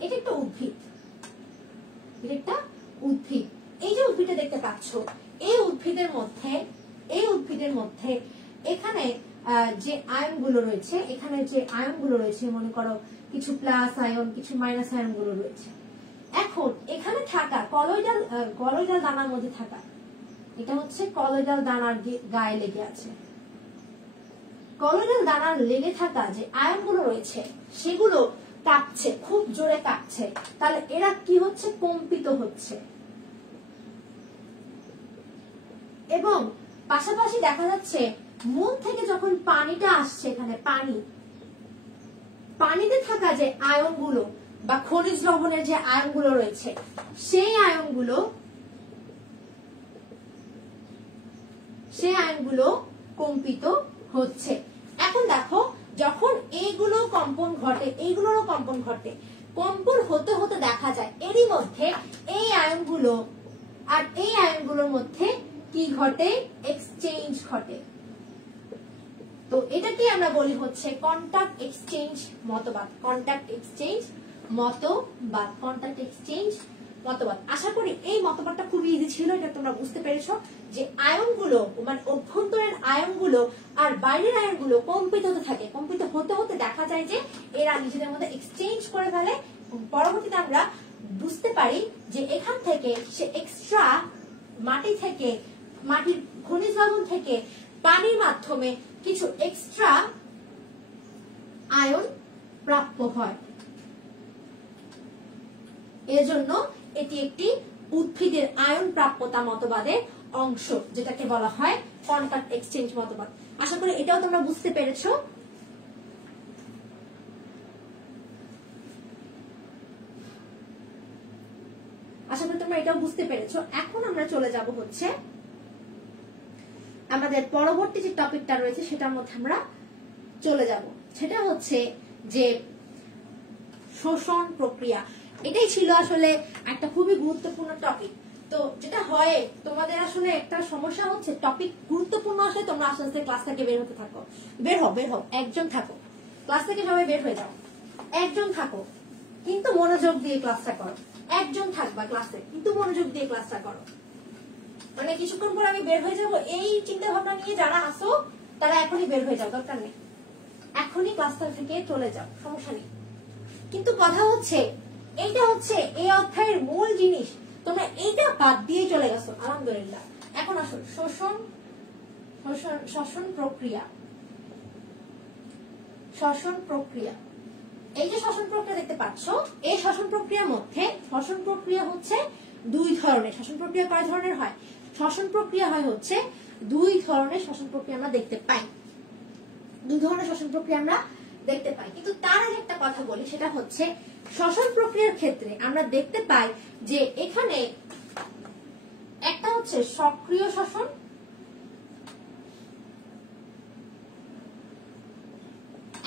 এটা একটা উদ্ভিদ, এটা একটা উদ্ভিদ। এই যে উদ্ভিদটা দেখতে পাচ্ছ, এই উদ্ভিদের মধ্যে এখানে যে আয়নগুলো রয়েছে, এখানে যে আয়নগুলো রয়েছে, মনে করো কিছু প্লাস আয়ন কিছু মাইনাস আয়ন গুলো রয়েছে। এখন এখানে থাকা কলয়েডাল দানার মধ্যে থাকা, এটা হচ্ছে কলয়েডাল দানার গায়ে লেগে আছে, কলয়েডাল দানার লেগে থাকা যে আয়নগুলো রয়েছে সেগুলো কাঁপছে, খুব জোরে কাঁপছে, তাহলে এরা কি হচ্ছে? কম্পিত হচ্ছে। এবং পাশাপাশি দেখা যাচ্ছে মূল থেকে যখন পানিটা আসছে, এখানে পানিতে থাকা যে আয়নগুলো বা খনিজ লবণের যে আয়নগুলো রয়েছে, সেই আয়নগুলো কম্পিত হচ্ছে। এখন দেখো, যখন এইগুলো কম্পন ঘটে, এইগুলোরও কম্পন ঘটে, কম্পন হতে হতে দেখা যায় এরই মধ্যে এই আয়নগুলো আর এই আয়নগুলোর মধ্যে কি ঘটে? এক্সচেঞ্জ ঘটে। তো এটাকে আমরা বলি হচ্ছে কন্টাক্ট এক্সচেঞ্জ মতবাদ, কন্টাক্ট এক্সচেঞ্জ মতবাদ, কন্টাক্ট এক্সচেঞ্জ মতবাদ। আশা করি এই মতবাদটা খুব ইজি ছিল, এটা তোমরা তোমরা বুঝতে পেরেছো যে আয়নগুলো মানে অভ্যন্তরীণ আয়নগুলো আর বাইরের আয়নগুলো কম্পিত হতে থাকে। কম্পিত হতে হতে দেখা যায় যে এরা নিজেদের মধ্যে এক্সচেঞ্জ করে ফেলে। পরবর্তীতে আমরা বুঝতে পারি যে এখান থেকে সে এক্সট্রা মাটি থেকে, মাটির খনিজ লবণ থেকে পানির মাধ্যমে কিছু এক্সট্রা আয়ন প্রাপ্য হয়। এজন্য এটি একটি উদ্ভিদের আয়ন প্রাপ্যতা মতবাদের অংশ, যেটাকে বলা হয় কন্টাক্ট এক্সচেঞ্জ মতবাদ। আশা করি এটাও তোমরা বুঝতে পেরেছো। আশা করি তোমরা এটাও বুঝতে পেরেছো। এখন আমরা চলে যাব হচ্ছে আমাদের পরবর্তী যে টপিকটা রয়েছে সেটার মধ্যে আমরা চলে যাব, সেটা হচ্ছে যে শোষণ প্রক্রিয়া। এটাই ছিল আসলে একটা খুবই গুরুত্বপূর্ণ টপিক। তো যেটা হয় তোমাদের আসলে একটা সমস্যা হচ্ছে, টপিক গুরুত্বপূর্ণ আসলে তোমরা আস্তে আস্তে ক্লাস থেকে বের হতে থাকো। বের হও, একজন থাকো, ক্লাস থেকে সবাই বের হয়ে যাও, একজন থাকো কিন্তু মনোযোগ দিয়ে ক্লাসটা করো। একজন থাকবা ক্লাসে কিন্তু মনোযোগ দিয়ে ক্লাসটা করো। মানে কিছুক্ষণ পর আমি বের হয়ে যাব এই চিন্তা ভাবনা নিয়ে যারা আসো তারা এখনই বের হয়ে যাও, দরকার নেই, এখনই ক্লাসটা থেকে চলে যাও, সমস্যা নেই। কিন্তু কথা হচ্ছে এইটা হচ্ছে এই অধ্যায়ের মূল জিনিস, তোমরা এইটা বাদ দিয়ে চলে গেছো, আলহামদুলিল্লাহ। এখন আসো শ্বসন প্রক্রিয়া। শ্বসন প্রক্রিয়া, এই যে শ্বসন প্রক্রিয়া দেখতে পাচ্ছ, এই শ্বসন প্রক্রিয়ার মধ্যে শ্বসন প্রক্রিয়া হচ্ছে দুই ধরনের। শ্বসন প্রক্রিয়া কয় ধরনের হয়? শ্বসন প্রক্রিয়া হয় হচ্ছে দুই ধরনের শ্বসন প্রক্রিয়া আমরা দেখতে পাই। দুই ধরনের শ্বসন প্রক্রিয়া আমরা দেখতে পাই। কিন্তু তার আগে একটা কথা বলি, সেটা হচ্ছে শ্বসন প্রক্রিয়ার ক্ষেত্রে আমরা দেখতে পাই যে এখানে একটা হচ্ছে সক্রিয় শ্বসন,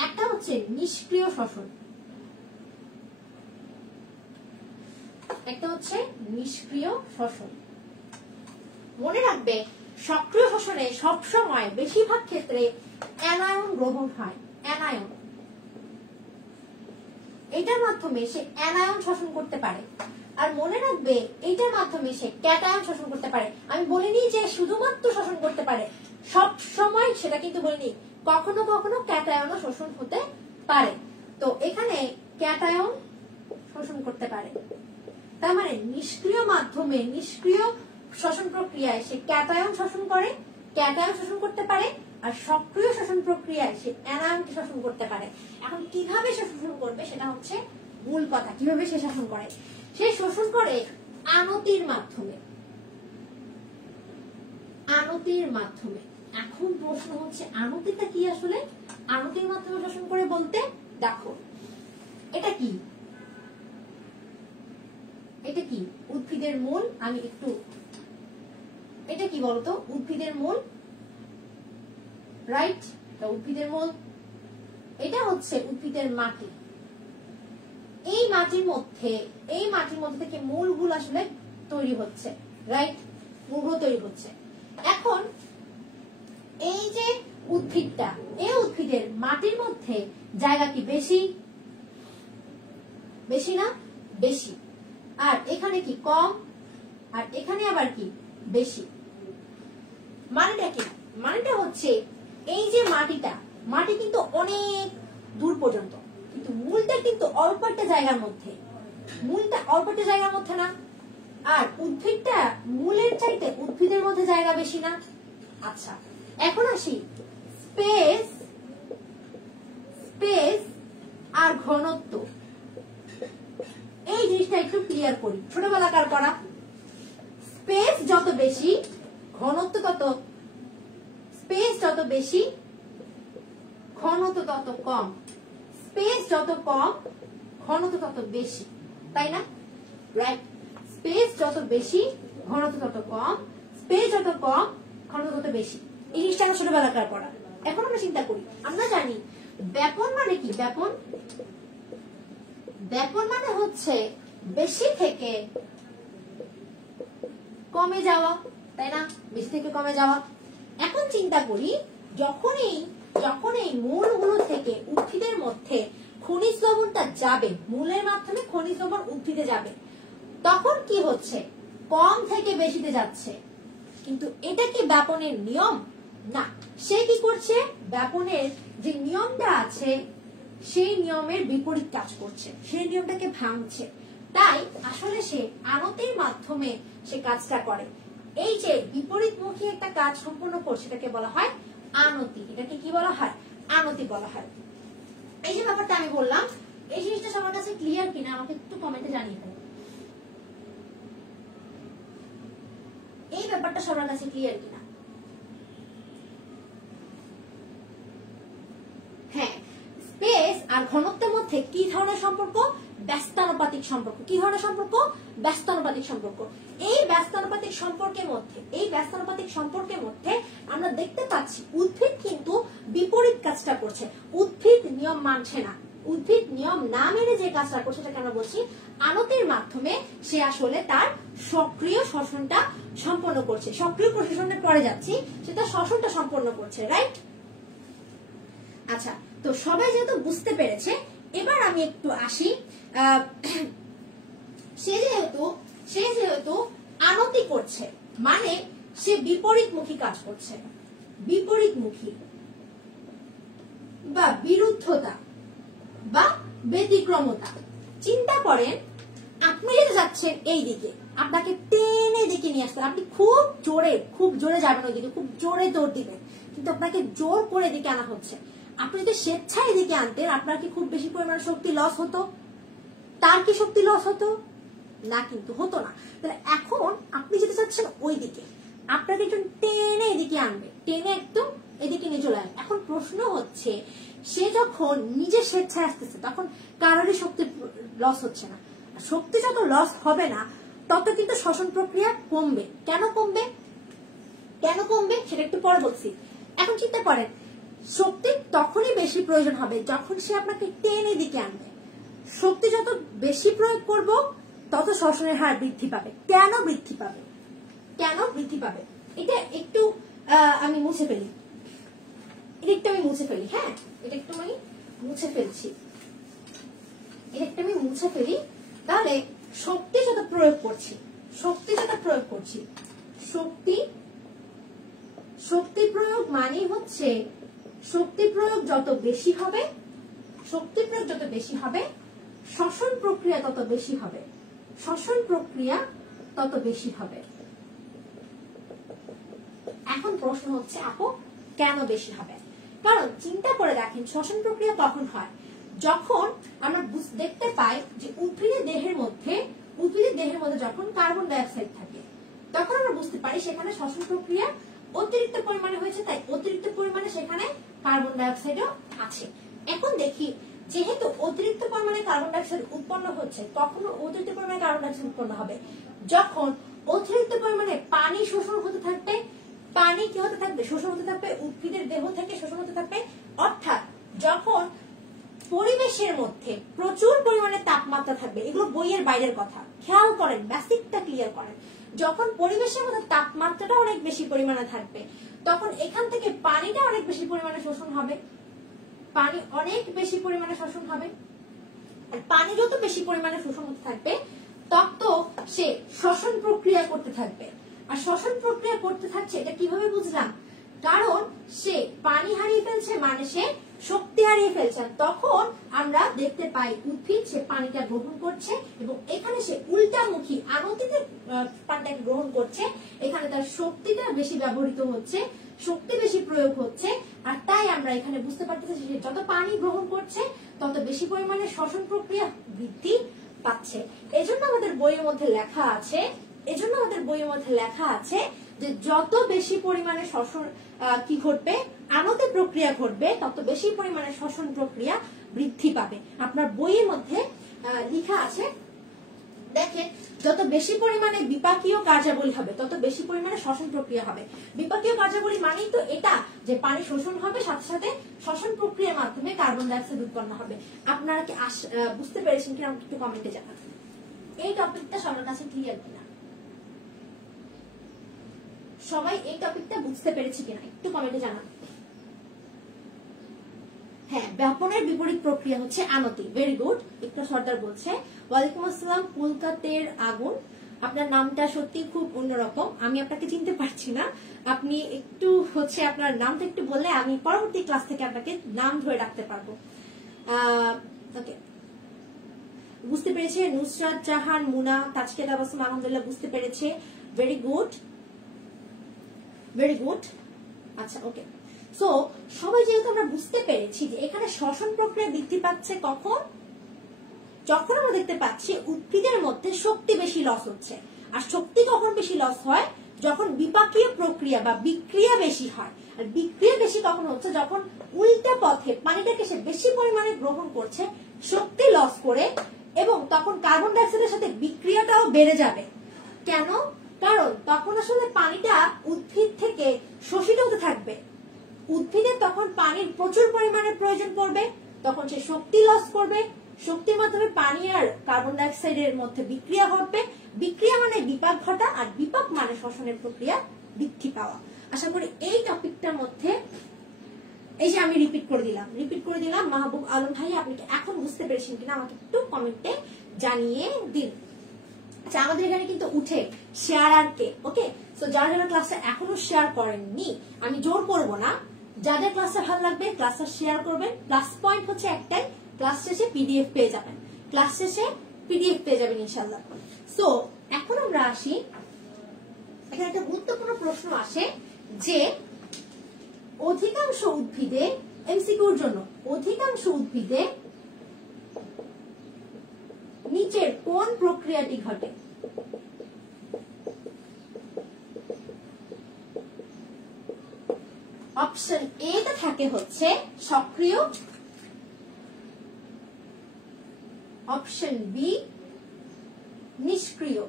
একটা হচ্ছে নিষ্ক্রিয় শ্বসন। একটা হচ্ছে নিষ্ক্রিয় শ্বসন। মনে রাখবে সক্রিয় শ্বসনে সবসময় বেশিরভাগ ক্ষেত্রে অ্যানায়ন গ্রহণ হয়। অ্যানায়ন, এটার মাধ্যমে সে অ্যানায়ন শোষণ করতে পারে। আর মনে রাখবে এইটার মাধ্যমে সে ক্যাটায়ন শোষণ করতে পারে। আমি বলিনি যে শুধুমাত্র শোষণ করতে পারে, সব সময় সেটা কিন্তু বলিনি, কখনো কখনো ক্যাটায়নও শোষণ হতে পারে। তো এখানে ক্যাটায়ন শোষণ করতে পারে, তার মানে নিষ্ক্রিয় মাধ্যমে, নিষ্ক্রিয় শ্বসন প্রক্রিয়ায় সে ক্যাটায়ন শোষণ করে, ক্যাটায়ন শোষণ করতে পারে। আর সক্রিয় শ্বসন প্রক্রিয়ায় সে অ্যানায়নকে শোষণ করতে পারে। এখন কিভাবে সে শোষণ করবে সেটা হচ্ছে মূল কথা। কিভাবে সে শোষণ করে? সে শোষণ করে আনতির মাধ্যমে। আনতির মাধ্যমে। এখন প্রশ্ন হচ্ছে আনতিটা কি আসলে? আনতির মাধ্যমে শোষণ করে বলতে দেখো এটা কি, এটা কি উদ্ভিদের মূল। আমি একটু, এটা কি বলতো? উদ্ভিদের মূল, রাইট? উদ্ভিদের মূল। এটা হচ্ছে উদ্ভিদের মাটি। এই মাটির মধ্যে থেকে মূলগুলো আসলে তৈরি হচ্ছে, রাইট? মূলগুলো তৈরি হচ্ছে। এখন এই যে উদ্ভিদটা, এই উদ্ভিদের মাটির মধ্যে জায়গা কি বেশি? বেশি না? বেশি। আর এখানে কি কম, আর এখানে আবার কি বেশি। মানেটা কি? মানেটা হচ্ছে এই যে মাটিটা, মাটি কিন্তু অনেক দূর পর্যন্ত, কিন্তু মূলটা কিন্তু অল্প একটা জায়গার মধ্যে। মূলটা অল্প একটা জায়গার মধ্যে না? আর উদ্ভিদটা মূলের চাইতে উদ্ভিদের মধ্যে জায়গা বেশি না? আচ্ছা, এখন আসি স্পেস, স্পেস আর ঘনত্ব। এই জিনিসটা একটু ক্লিয়ার করি, ছোটবেলাকার করা। স্পেস যত বেশি, ঘনত্ব তত, স্পেস যত বেশি, ঘনত্ব তত কম। স্পেস যত কম, ঘনত্ব তত বেশি, তাই না? রাইট? স্পেস যত বেশি, ঘনত্ব তত কম। স্পেস যত কম, ঘনত্ব তত বেশি। এই জিনিসটা আমরা ছোটবেলাকার পড়া। এখন আমরা চিন্তা করি, আমরা জানি ব্যাপন মানে কি? ব্যাপন, ব্যাপন মানে হচ্ছে বেশি থেকে কমে যাওয়া, তাই না? বেশি থেকে কমে যাওয়া। এখন চিন্তা করি, যখন এই মূলগুলো থেকে উদ্ভিদের মধ্যে খনিজ লবণটা যাবে, মূলের মাধ্যমে খনিজ লবণ উদ্ভিদে যাবে, তখন কি হচ্ছে? কম থেকে বেশিতে যাচ্ছে, কিন্তু এটা কি ব্যাপনের নিয়ম না, সে কি করছে, ব্যাপনের যে নিয়মটা আছে সেই নিয়মের বিপরীত কাজ করছে, সেই নিয়মটাকে ভাঙছে। তাই আসলে সে আনতির মাধ্যমে সে কাজটা করে। এই যে বিপরীতমুখী একটা কাজ সম্পন্ন করছে এটাকে বলা হয় আনতি। এটাকে কি বলা হয়, আনতি বলা হয়। এই যে ব্যাপারটা আমি বললাম, এই জিনিসটা সবার কাছে ক্লিয়ার কিনা আমাকে একটু কমেন্টে জানিয়ে দেন। এই ব্যাপারটা সবার কাছে ক্লিয়ার কিনা? হ্যাঁ, স্পেস আর ঘনত্বের মধ্যে কি ধরনের সম্পর্ক, ব্যস্তানুপাতিক সম্পর্ক। কি ধরনের সম্পর্ক, ব্যস্তানুপাতিক সম্পর্ক। এই ব্যস্তানুপাতিক সম্পর্কের মধ্যে আমরা দেখতে পাচ্ছি উদ্ভিদ কিন্তু বিপরীত কাজটা করছে। উদ্ভিদ নিয়ম মানছে না, উদ্ভিদ নিয়ম না মেনে যে কাজটা করছে সেটাকে আমরা বলছি আনতির মাধ্যমে সে আসলে তার সক্রিয় শ্বসনটা সম্পন্ন করছে। সক্রিয় প্রশোষণের পরে যাচ্ছি, সেটা শ্বসনটা সম্পন্ন করছে, রাইট? আচ্ছা, তো সবাই যেহেতু বুঝতে পেরেছে, এবার আমি একটু আসি। সে যেহেতু আনতি করছে মানে সে বিপরীতমুখী কাজ করছে। বিপরীতমুখী বা বিরুদ্ধতা বা ব্যতিক্রমতা। চিন্তা করেন, আপনি যেতে যাচ্ছেন এই দিকে, আপনাকে টেনে দিকে নিয়ে আসতে, আপনি খুব জোরে যাবেন ওই দিকে, খুব জোরে দৌড় দিবেন, কিন্তু আপনাকে জোর করে দিকে আনা হচ্ছে। আপনি যদি স্বেচ্ছায় দিকে আনতেন, আপনার কি খুব বেশি পরিমাণ শক্তি লস হতো? তার কি শক্তি লস হতো না? কিন্তু হতো না। তাহলে এখন আপনি যেতে চাচ্ছেন ওই দিকে, আপনাকে একটু টেনে এদিকে আনবে, টেনে একদম এদিকে নিয়ে চলে আসবে। এখন প্রশ্ন হচ্ছে, সে যখন নিজে স্বেচ্ছায় আসতেছে তখন কারোরই শক্তি লস হচ্ছে না। শক্তি যত লস হবে না তত কিন্তু শ্বসন প্রক্রিয়া কমবে। কেন কমবে সেটা একটু পরে বলছি। এখন চিন্তা করেন, শক্তি তখনই বেশি প্রয়োজন হবে যখন সে আপনাকে টেনে দিকে আনবে। শক্তি যত বেশি প্রয়োগ করব তত শ্বসনের হার বৃদ্ধি পাবে। কেন বৃদ্ধি পাবে? এটা একটু আমি মুছে ফেলি, হ্যাঁ, এটা একটু আমি মুছে ফেলি। তাহলে শক্তি যত প্রয়োগ করছি, শক্তি প্রয়োগ মানে হচ্ছে, শক্তি প্রয়োগ যত বেশি হবে, শ্বসন প্রক্রিয়া তত বেশি হবে। এখন প্রশ্ন হচ্ছে, আপু কেন বেশি হবে? কারণ চিন্তা করে দেখেন, শ্বসন প্রক্রিয়া কখন হয়? যখন আমরা দেখতে পাই যে উদ্ভিদের দেহের মধ্যে যখন কার্বন ডাই অক্সাইড থাকে, তখন আমরা বুঝতে পারি সেখানে শ্বসন প্রক্রিয়া অতিরিক্ত পরিমাণে হয়েছে, তাই অতিরিক্ত পরিমাণে সেখানে কার্বন ডাই অক্সাইডও আছে। এখন দেখি, যেহেতু অতিরিক্ত পরিমাণে কার্বন ডাই অক্সাইড উৎপন্ন হচ্ছে, কখন অতিরিক্ত পরিমাণে কার্বন ডাই অক্সাইড উৎপন্ন হবে? যখন অতিরিক্ত পরিমাণে পানি শোষণ হতে থাকবে। পানি কি হতে থাকবে? শোষণ হতে থাকবে, উদ্ভিদের দেহ থেকে শোষণ হতে থাকবে। অর্থাৎ যখন পরিবেশের মধ্যে প্রচুর পরিমাণে তাপমাত্রা থাকবে, এগুলো বইয়ের বাইরের কথা, খেয়াল করেন, বেসিকটা ক্লিয়ার করেন। যখন পরিবেশের মধ্যে তাপমাত্রাটা অনেক বেশি পরিমাণে থাকবে, তখন এখান থেকে পানিটা অনেক বেশি পরিমাণে শোষণ হবে। আর পানি যত বেশি পরিমাণে শোষণ হতে থাকবে তত সে শ্বসন প্রক্রিয়া করতে থাকবে। আর শ্বসন প্রক্রিয়া করতে থাকছে, এটা কিভাবে বুঝলাম? কারণ সে পানি হারিয়ে ফেলছে মানে সে শক্তি হারিয়ে ফেলছে। তখন আমরা দেখতে পাই উদ্ভিদ সে পানিটা গ্রহণ করছে এবং এখানে সে উল্টামুখী আনতিতে পানিটাকে গ্রহণ করছে। এখানে তার শক্তিটা বেশি ব্যবহৃত হচ্ছে, শক্তি বেশি প্রয়োগ হচ্ছে। আর তাই আমরা এখানে বুঝতে পারতেছি যে যত পানি গ্রহণ করছে তত বেশি পরিমাণে শ্বসন প্রক্রিয়া বৃদ্ধি পাচ্ছে। এজন্য আমাদের বইয়ের মধ্যে লেখা আছে যে যত বেশি পরিমাণে শ্বসন কি ঘটবে, আনতি প্রক্রিয়া ঘটবে, তত বেশি পরিমাণে শ্বসন প্রক্রিয়া বৃদ্ধি পাবে। আপনার বইয়ের মধ্যে লেখা আছে, দেখেন, যত বেশি পরিমাণে বিপাকীয় কার্যাবলী হবে তত বেশি পরিমাণে শ্বসন প্রক্রিয়া হবে। বিপাকীয় কার্যাবলী মানেই তো এটা যে পানি শোষণ হবে, সাথে সাথে শ্বসন প্রক্রিয়ার মাধ্যমে কার্বন ডাই অক্সাইড উৎপন্ন হবে। আপনারা কি বুঝতে পেরেছেন কিনা একটু কমেন্টে জানান। এই টপিকটা সবার কাছে ক্লিয়ার কিনা? সবাই এই টপিকটা বুঝতে পেরেছে কিনা একটু কমেন্টে জানান। হ্যাঁ, ব্যাপনের বিপরীত প্রক্রিয়া হচ্ছে আনতি। Very good. একটু সর্দার বলছে, ওয়ালাইকুম আসসালাম, কলকাতার আগুন। আপনার নামটা সত্যি খুব অন্যরকম, আমি আপনাকে চিনতে পারছি না। আপনি একটু হচ্ছে আপনার নামটা একটু বললে আমি পরবর্তী ক্লাস থেকে আপনাকে নাম ধরে রাখতে পারবো। ওকে, বুঝতে পেরেছে নুসরাত জাহান মুনা, তাজকে তাবাসসুম আলহামদুলিল্লাহ বুঝতে পেরেছে, ভেরি গুড ভেরি গুড। আচ্ছা ওকে, সো সবাই যেহেতু আমরা বুঝতে পেরেছি যে এখানে শ্বসন প্রক্রিয়া বৃদ্ধি পাচ্ছে কখন, যখন আমরা দেখতে পাচ্ছি উদ্ভিদের মধ্যে শক্তি বেশি লস হচ্ছে। আর শক্তি কখন বেশি লস হয়, যখন বিপাকীয় প্রক্রিয়া বা বিক্রিয়া বেশি হয়। আর বিক্রিয়া বেশি কখন হচ্ছে, যখন উল্টা পথে পানিটাকে সে বেশি পরিমাণে গ্রহণ করছে শক্তি লস করে, এবং তখন কার্বন ডাইঅক্সাইডের সাথে বিক্রিয়াটাও বেড়ে যাবে। কেন? কারণ তখন আসলে পানিটা উদ্ভিদ থেকে শোষিত হতে থাকবে, উদ্ভিদের তখন পানির প্রচুর পরিমাণে প্রয়োজন পড়বে, তখন সে শক্তি লস করবে, শক্তির মাধ্যমে পানি আর কার্বন ডাইঅক্সাইডের মধ্যে বিক্রিয়া ঘটবে, বিক্রিয়া মানে বিপাক ঘটা, আর বিপাক মানে শ্বসনের প্রক্রিয়া বৃদ্ধি পাওয়া। আশা করি এই টপিকটার মধ্যে, এই যে আমি রিপিট করে দিলাম মাহবুব আলম ভাই, আপনি এখন বুঝতে পেরেছেন কিনা আমাকে একটু কমেন্টে জানিয়ে দিন। আচ্ছা, আমাদের এখানে কিন্তু উঠে শেয়ার আর কে, ওকে, সো যারা যারা ক্লাসটা এখনো শেয়ার করেননি আমি জোর করব না, যাদের ক্লাসটা ভালো লাগবে ক্লাসটা শেয়ার করবেন। প্লাস পয়েন্ট হচ্ছে একটাই, ক্লাস শেষে পিডিএফ পেয়ে যাবেন, ক্লাস শেষে পিডিএফ পেয়ে যাবেন ইনশাআল্লাহ। সো এখন আমরা আসি, এখানে একটা গুরুত্বপূর্ণ প্রশ্ন আসে যে অধিকাংশ উদ্ভিদে, এমসিকিউর জন্য, অধিকাংশ উদ্ভিদে নিচের কোন প্রক্রিয়াটি ঘটে? অপশন এ তে থাকে হচ্ছে সক্রিয়, অপশন বি নিষ্ক্রিয়,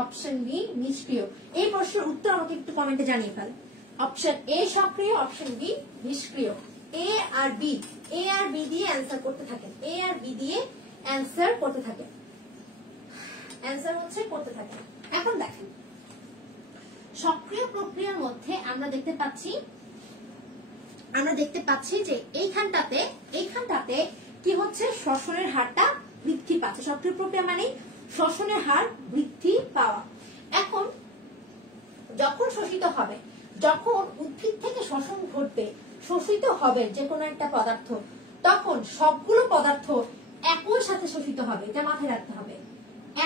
অপশন বি নিষ্ক্রিয়। এই প্রশ্নের উত্তর আমাকে একটু কমেন্টে জানিয়ে ফেল। অপশন এ সক্রিয়, অপশন বি নিষ্ক্রিয়। এ আর বি, এ আর বি দিয়ে অ্যান্সার করতে থাকেন, এ আর বি দিয়ে অ্যান্সার করতে থাকেন, অ্যান্সার হচ্ছে করতে থাকেন। এখন দেখেন সক্রিয় প্রক্রিয়ার মধ্যে আমরা দেখতে পাচ্ছি যে এইখানটাতে কি হচ্ছে, শ্বসনের হারটা বৃদ্ধি পাচ্ছে। সক্রিয় প্রক্রিয়া মানে শ্বসনের হার বৃদ্ধি পাওয়া। এখন যখন শোষিত হবে, যখন উদ্ভিদ থেকে শ্বসন ঘটবে, শোষিত হবে যে কোনো একটা পদার্থ, তখন সবগুলো পদার্থ একই সাথে শোষিত হবে, এটা মাথায় রাখতে হবে,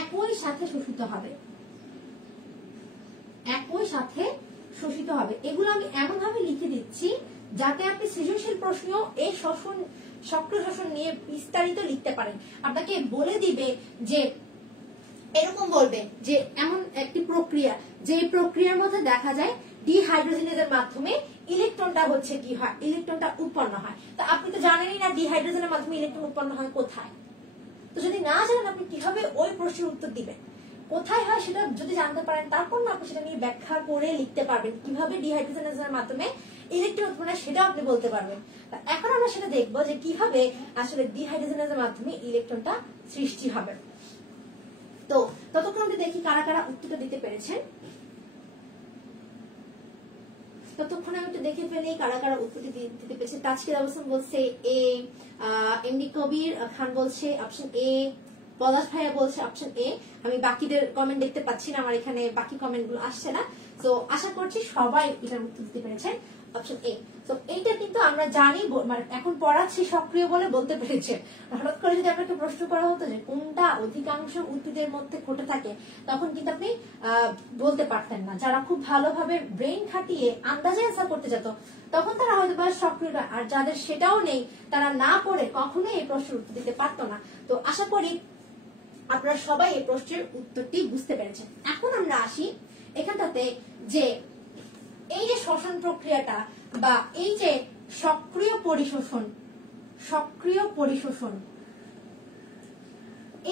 একই সাথে শোষিত হবে, একই সাথে শোষিত হবে। এগুলো আমি এমন ভাবে লিখে দিচ্ছি যাতে আপনি সৃজনশীল প্রশ্নেও এই সক্রিয় শ্বসন নিয়ে বিস্তারিত লিখতে পারেন। আপনাকে বলে দিবে যে, এরকম বলবে যে এমন একটি প্রক্রিয়া, যে প্রক্রিয়ার মধ্যে দেখা যায় ডিহাইড্রোজেনেজের মাধ্যমে ইলেকট্রনটা হচ্ছে কি হয়, ইলেকট্রনটা উৎপন্ন হয়। তো আপনি তো জানেনই না ডিহাইড্রোজেনের মাধ্যমে ইলেকট্রন উৎপন্ন হয় কোথায়। তো যদি না জানেন আপনি কিভাবে ওই প্রশ্নের উত্তর দিবেন, কোথায় হয় সেটা যদি জানতে পারেন তারপর না আপনি সেটা নিয়ে ব্যাখ্যা করে লিখতে পারবেন, কিভাবে ডিহাইড্রোজেনেজের মাধ্যমে ইলেকট্রন উৎপন্ন হয় সেটাও আপনি বলতে পারবেন। এখন আমরা সেটা দেখবো যে কিভাবে আসলে ডিহাইড্রোজেনেজের মাধ্যমে ইলেকট্রনটা সৃষ্টি হবে। তো ততক্ষণ আমরা দেখি কারা কারা উত্তরটা দিতে পেরেছেন, ততক্ষণে আমি একটু দেখে ফেলি কারা কারা উত্তর দিতে পেরেছে। তাজকির আবসাম বলছে এ, এমডি কবির খান বলছে অপশন এ, পলাশ ভাইয়া বলছে অপশন এ। আমি বাকিদের কমেন্ট দেখতে পাচ্ছি না, আমার এখানে বাকি কমেন্ট গুলো আসছে না। তো আশা করছি সবাই এটার উত্তর দিতে পেরেছেন, অপশন এ। তো এইটা কিন্তু আমরা জানি, মানে এখন পড়াচ্ছি সক্রিয় বলে বলতে পেরেছেন। হঠাৎ করে যদি আপনাকে প্রশ্ন করা হতো যে কোনটা অধিকাংশ উদ্ভিদের মধ্যে ঘটে থাকে, তখন কিন্তু আপনি বলতে পারতেন না। যারা খুব ভালোভাবে ব্রেন খাটিয়ে আন্দাজে অ্যান্সার করতে যেত তখন তারা হয়তো বা সক্রিয়, আর যাদের সেটাও নেই তারা না পড়ে কখনোই এই প্রশ্নের উত্তর দিতে পারতো না। তো আশা করি আপনারা সবাই এই প্রশ্নের উত্তরটি বুঝতে পেরেছেন। এখন আমরা আসি এখানটাতে যে এই যে শ্বসন প্রক্রিয়াটা বা এই যে সক্রিয় পরিশোষণ,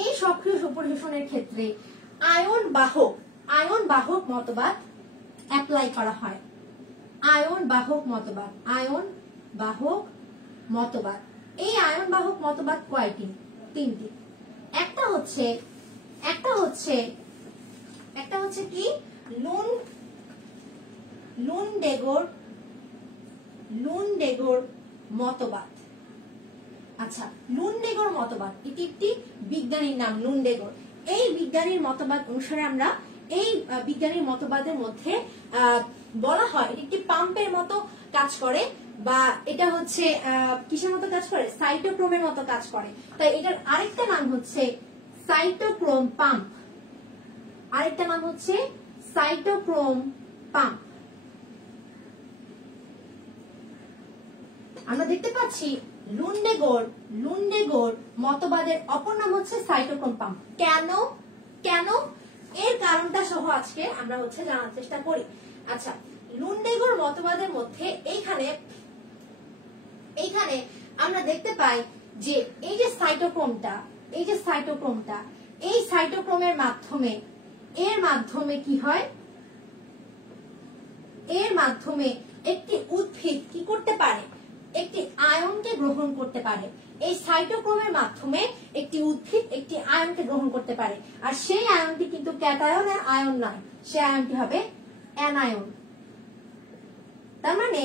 এই সক্রিয় পরিশোষণের ক্ষেত্রে আয়ন বাহক মতবাদ অ্যাপ্লাই করা হয়। আয়ন বাহক মতবাদ, এই আয়ন বাহক মতবাদ কয়টি? তিনটি। একটা হচ্ছে কি লুনডেগোর মতবাদ। আচ্ছা, লুনডেগোর মতবাদ এটি একটি বিজ্ঞানীর নাম লুনডেগোর। এই বিজ্ঞানীর মতবাদ অনুসারে আমরা এই বিজ্ঞানীর মতবাদের মধ্যে বলা হয় এটি একটি পাম্পের মতো কাজ করে, বা এটা হচ্ছে কিসের মতো কাজ করে, সাইটোক্রোমের মতো কাজ করে। তাই এটার আরেকটা নাম হচ্ছে সাইটোক্রোম পাম্প, আরেকটা নাম হচ্ছে সাইটোক্রোম পাম্প। আমরা দেখতে পাচ্ছি লুন্ডেগোর মতবাদের অপর নাম হচ্ছে সাইটোক্রোম পাম্প। কেন কেন এর কারণটা সহ আজকে আমরা হচ্ছে জানার চেষ্টা করি। আচ্ছা, লুন্ডেগোর মতবাদের মধ্যে এইখানে আমরা দেখতে পাই যে এই যে সাইটোক্রোমটা, এই সাইটোক্রোমের মাধ্যমে কি হয়, এর মাধ্যমে একটি উদ্ভিদ কি করতে পারে, একটি আয়নকে গ্রহণ করতে পারে। এই সাইটোক্রোমের মাধ্যমে একটি উদ্ভিদ একটি আয়নকে গ্রহণ করতে পারে, আর সেই আয়নটি কিন্তু ক্যাটায়ন আয়ন নয়, সেই আয়নটি হবে অ্যানায়ন। তার মানে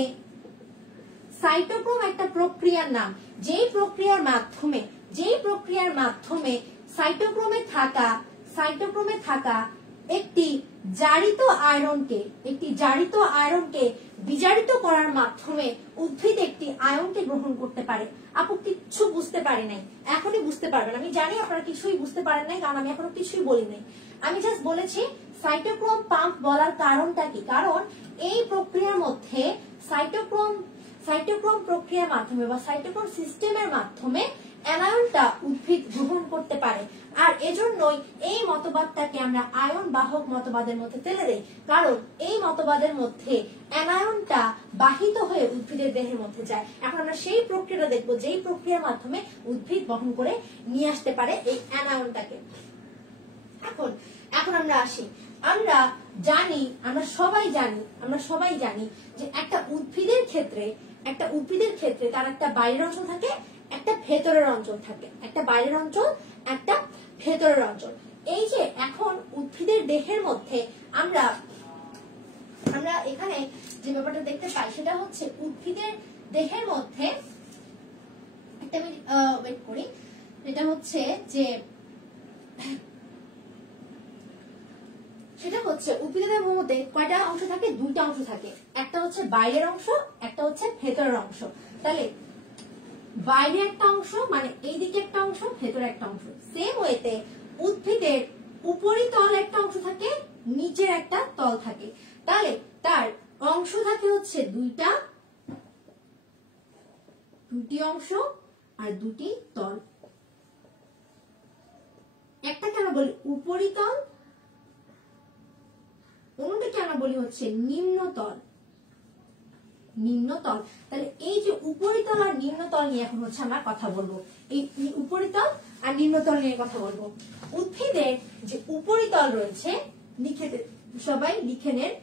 সাইটোক্রোম একটা প্রক্রিয়ার নাম, যেই প্রক্রিয়ার মাধ্যমে সাইটোক্রোমে থাকা একটি জারিত আয়রনকে বিজারিত করার মাধ্যমে উদ্ভিদ একটি আয়নকে গ্রহণ করতে পারে। আপু কিচ্ছু বুঝতে পারি নাই, এখনই বুঝতে পারবেন। আমি জানি আপনারা কিছুই বুঝতে পারেন নাই, কারণ আমি এখনো কিছুই বলি নাই। আমি জাস্ট বলেছি সাইটোক্রোম পাম্প বলার কারণটা কি, কারণ এই প্রক্রিয়ার মধ্যে সাইটোক্রোম প্রক্রিয়ার মাধ্যমে বা সাইটোক্রোম সিস্টেমের মাধ্যমে অ্যানায়নটা উদ্ভিদ গ্রহণ করতে পারে। আর এজন্যই এই মতবাদটাকে আমরা আয়ন বাহক মতবাদের মধ্যে ফেলে দেই, কারণ এই মতবাদের মধ্যে অ্যানায়নটা বাহিত হয়ে উদ্ভিদের দেহের মধ্যে যায়। এখন আমরা সেই প্রক্রিয়াটা দেখবো, যেই প্রক্রিয়ার মাধ্যমে উদ্ভিদ বহন করে নিয়ে আসতে পারে এই অ্যানায়নটাকে। এখন আমরা আসি, আমরা সবাই জানি যে একটা উদ্ভিদের ক্ষেত্রে তার একটা বাইরের অঞ্চল থাকে, একটা ভেতরের অঞ্চল থাকে, একটা বাইরের অঞ্চল, একটা ভেতরের অঞ্চল। এই যে এখন উদ্ভিদের দেহের মধ্যে আমরা এখানে যে ব্যাপারটা দেখতে পাই সেটা হচ্ছে উদ্ভিদের দেহের মধ্যে একটা আমি ওয়েট করি, এটা হচ্ছে যে উদ্ভিদের মধ্যে কয়টা অংশ থাকে, দুইটা অংশ থাকে, একটা হচ্ছে বাইরের অংশ, একটা হচ্ছে ভেতরের অংশ। তাহলে বাইরে একটা অংশ মানে এইদিকে একটা অংশ, ভেতরে একটা অংশ। সেম ওয়েতে উদ্ভিদের উপরিতল একটা অংশ থাকে, নিচের একটা তল থাকে। তাহলে তার অংশ থাকে হচ্ছে দুটি অংশ আর দুটি তল। একটা কেন বলি উপরিতল, অন্যটা কেন বলি হচ্ছে নিম্নতল। তাহলে এই যে উপরিতল আর নিম্নতল নিয়ে এখন হচ্ছে আমরা কথা বলবো, এই উপরিতল আর নিম্নতল নিয়ে কথা বলবো। উদ্ভিদের যে উপরিতল রয়েছে, সবাই লিখে নেন,